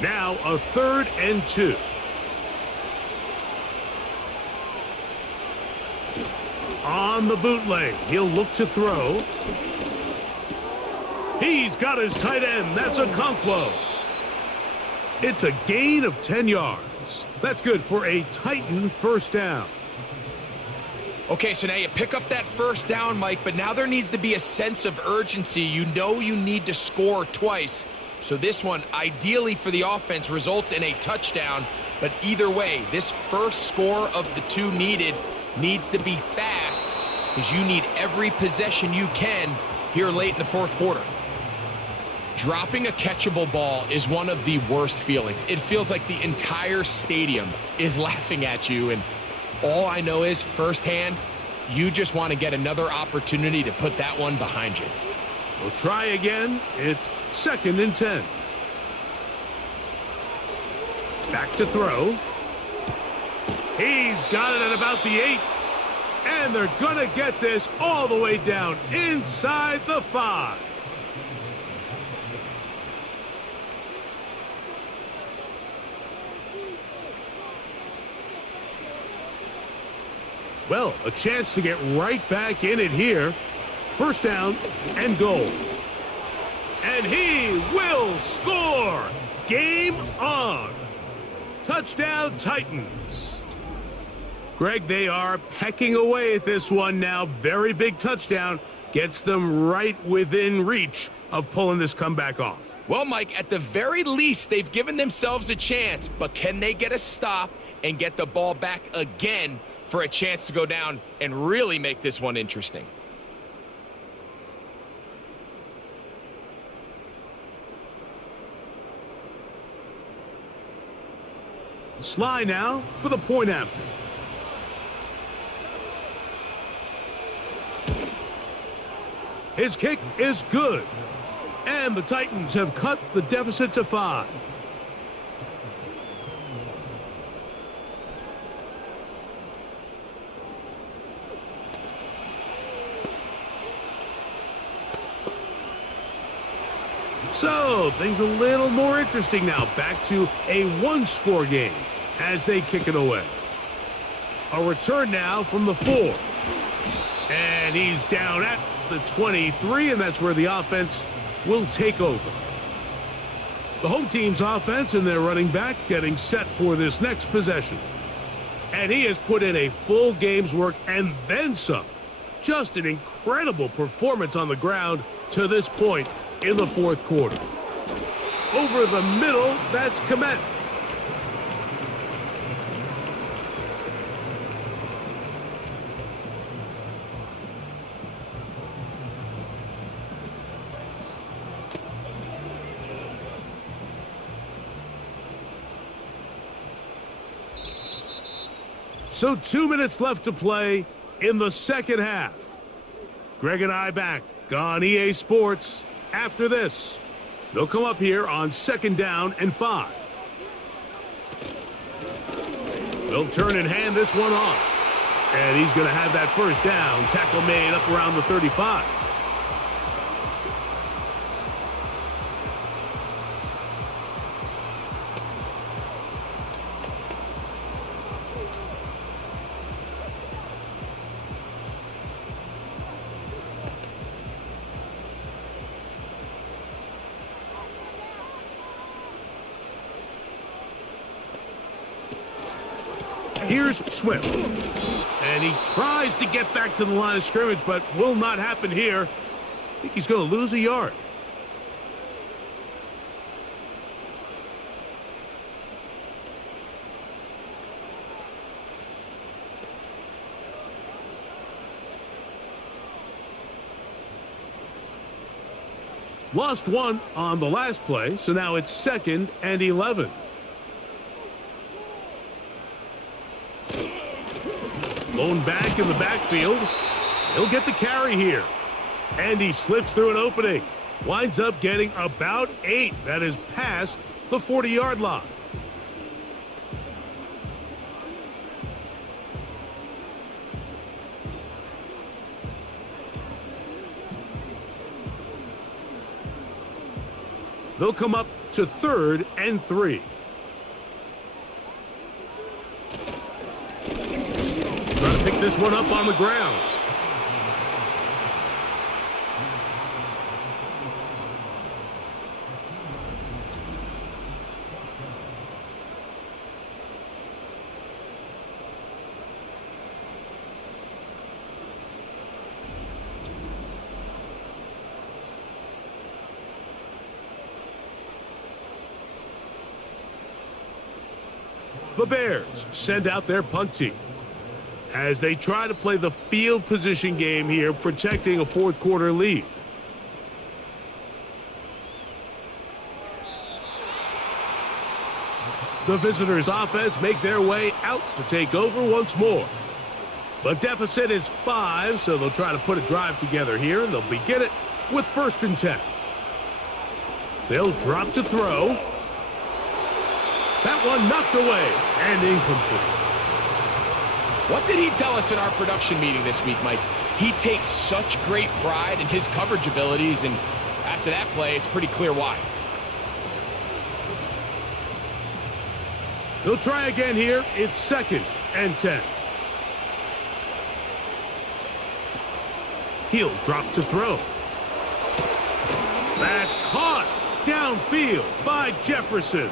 Now a 3rd and 2. On the bootleg, he'll look to throw. He's got his tight end. That's a Conquo. It's a gain of 10 yards. That's good for a Titan 1st down. Okay, so now you pick up that 1st down, Mike, but now there needs to be a sense of urgency. You know you need to score twice. So this one, ideally for the offense, results in a touchdown. But either way, this first score of the 2 needed needs to be fast, because you need every possession you can here late in the 4th quarter. Dropping a catchable ball is one of the worst feelings. It feels like the entire stadium is laughing at you, and all I know is firsthand, you just want to get another opportunity to put that one behind you. We'll try again. It's 2nd and 10. Back to throw. He's got it at about the 8. And they're going to get this all the way down inside the 5. Well, a chance to get right back in it here. 1st down and goal. And he will score. Game on. Touchdown, Titans. Greg, they are pecking away at this one now. Very big touchdown. Gets them right within reach of pulling this comeback off. Well, Mike, at the very least, they've given themselves a chance. But can they get a stop and get the ball back again for a chance to go down and really make this one interesting? Sly now for the point after. His kick is good. And the Titans have cut the deficit to 5. So, things a little more interesting now. Back to a 1-score game as they kick it away. A return now from the 4. And he's down at the 23, and that's where the offense will take over. The home team's offense and their running back getting set for this next possession. And he has put in a full game's work and then some. Just an incredible performance on the ground to this point in the 4th quarter. Over the middle, that's Komet. So 2 minutes left to play in the second half. Greg and I back on EA Sports after this. They'll come up here on 2nd down and 5. They'll turn and hand this one off. And he's going to have that first down. Tackle made up around the 35. Here's Swift. And he tries to get back to the line of scrimmage, but will not happen here. I think he's going to lose a yard. Lost one on the last play, so now it's 2nd and 11. Lone back in the backfield. He'll get the carry here. And he slips through an opening. Winds up getting about 8. That is past the 40-yard line. They'll come up to 3rd and 3. Trying to pick this one up on the ground. The Bears send out their punt team as they try to play the field position game here, protecting a 4th quarter lead. The visitors' offense make their way out to take over once more. The deficit is 5, so they'll try to put a drive together here, and they'll begin it with 1st and 10. They'll drop to throw. That one knocked away and incomplete. What did he tell us in our production meeting this week, Mike? He takes such great pride in his coverage abilities, and after that play, it's pretty clear why. They'll try again here. It's 2nd and 10. He'll drop to throw. That's caught downfield by Jefferson.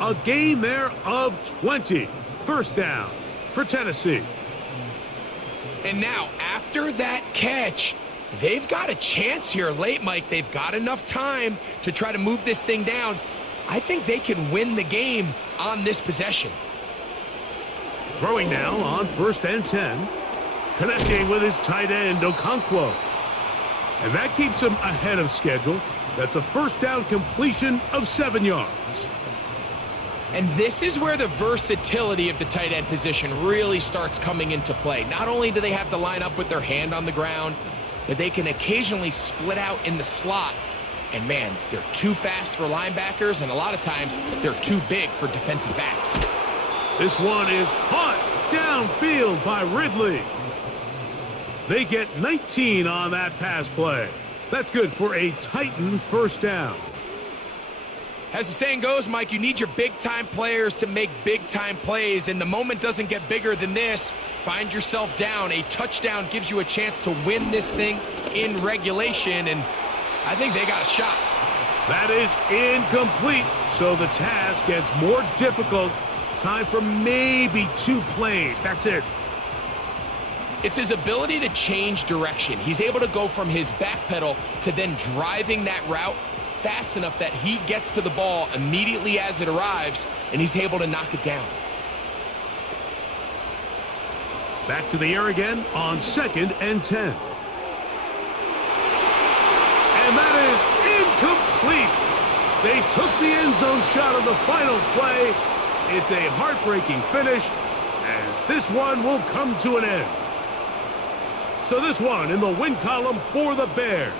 A gain there of 20. First down for Tennessee. And now, after that catch, they've got a chance here late, Mike. They've got enough time to try to move this thing down. I think they can win the game on this possession. Throwing now on 1st and 10. Connecting with his tight end, Okonkwo. And that keeps him ahead of schedule. That's a first down completion of 7 yards. And this is where the versatility of the tight end position really starts coming into play. Not only do they have to line up with their hand on the ground, but they can occasionally split out in the slot. And man, they're too fast for linebackers, and a lot of times they're too big for defensive backs. This one is caught downfield by Ridley. They get 19 on that pass play. That's good for a Titan first down. As the saying goes, Mike, you need your big-time players to make big-time plays, and the moment doesn't get bigger than this. Find yourself down. A touchdown gives you a chance to win this thing in regulation, and I think they got a shot. That is incomplete, so the task gets more difficult. Time for maybe 2 plays. That's it. It's his ability to change direction. He's able to go from his back pedal to then driving that route fast enough that he gets to the ball immediately as it arrives, and he's able to knock it down. Back to the air again on 2nd and 10. And that is incomplete. They took the end zone shot on the final play. It's a heartbreaking finish, as this one will come to an end. So this one in the win column for the Bears.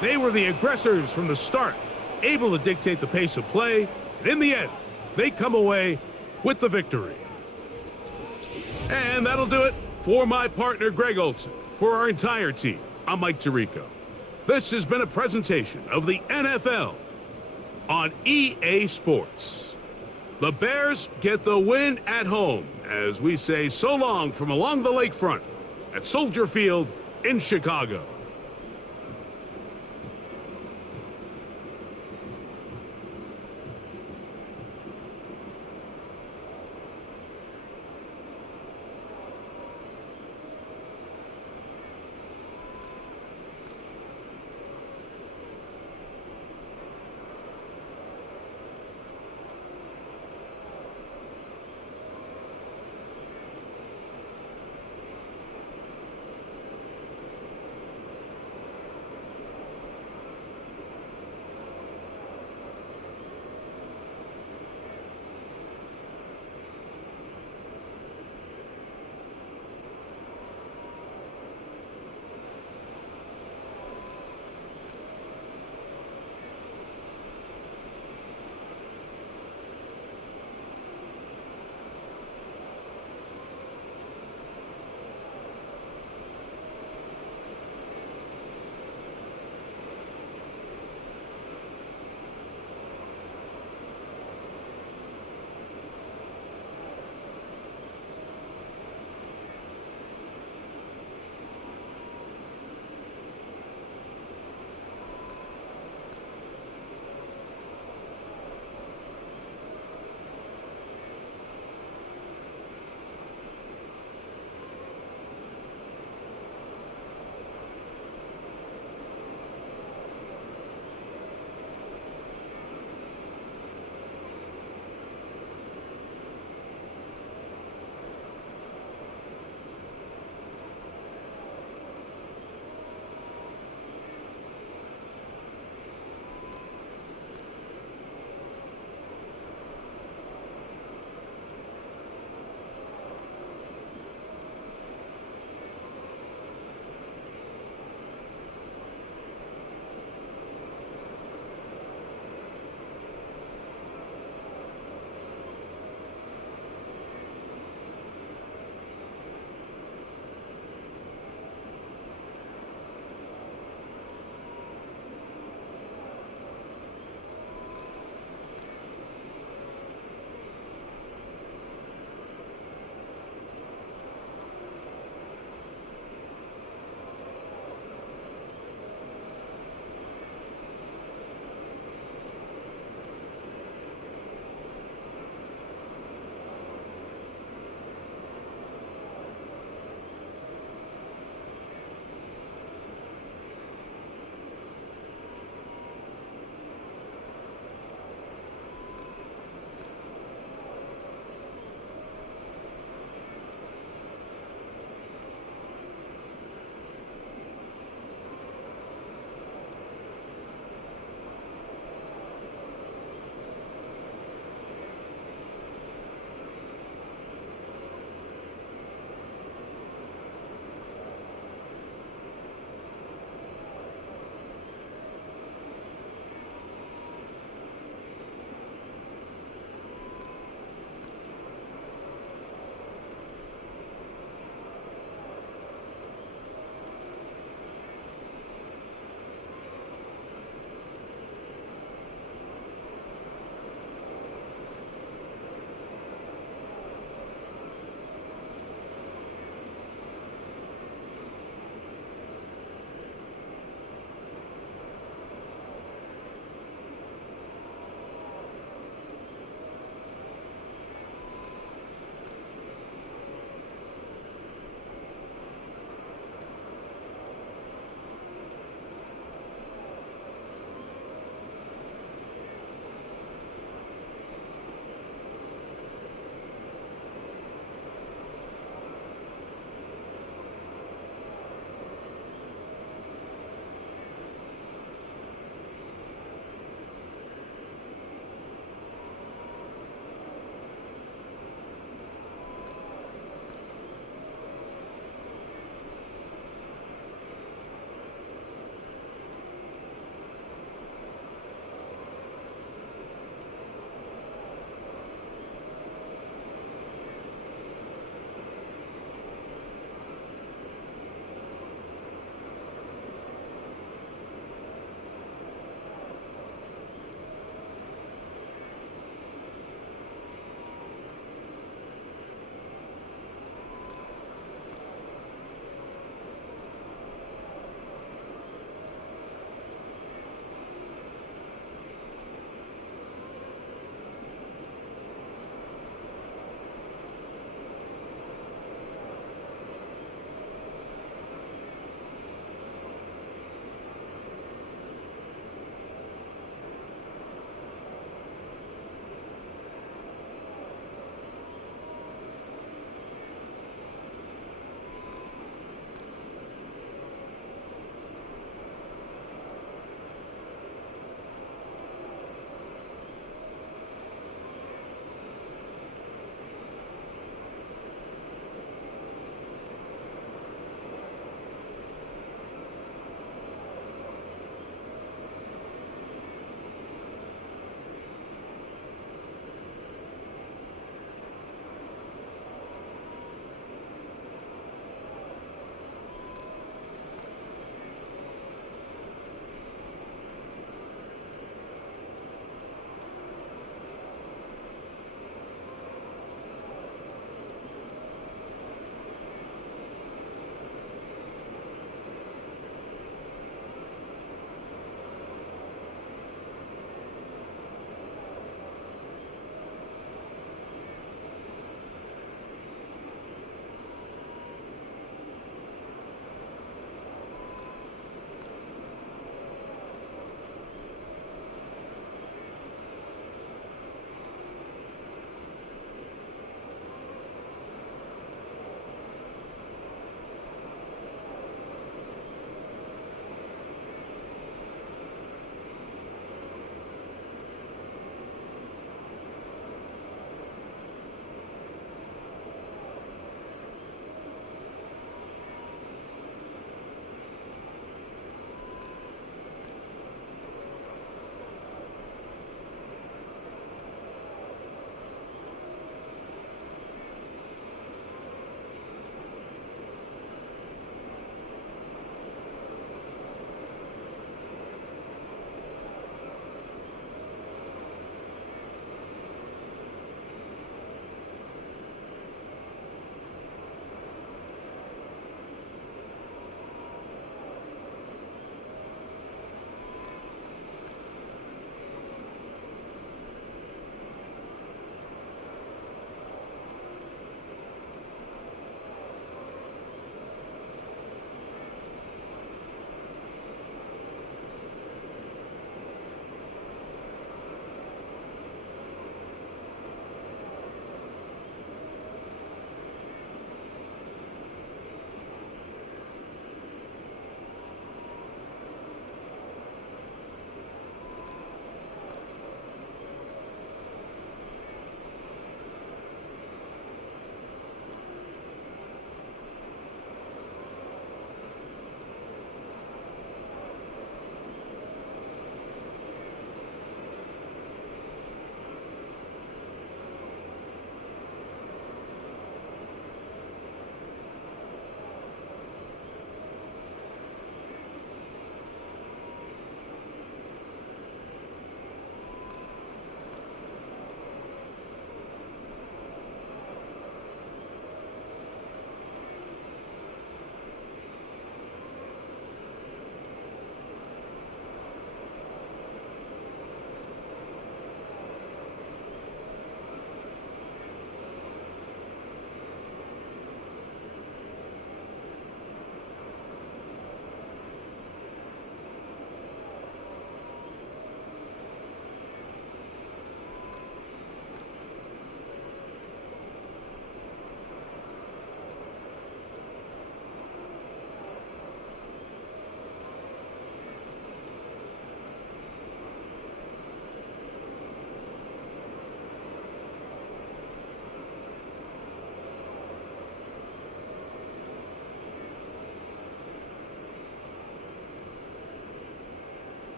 They were the aggressors from the start, able to dictate the pace of play, and in the end, they come away with the victory. And that'll do it for my partner, Greg Olson. For our entire team, I'm Mike Tirico. This has been a presentation of the NFL on EA Sports. The Bears get the win at home as we say so long from along the lakefront at Soldier Field in Chicago.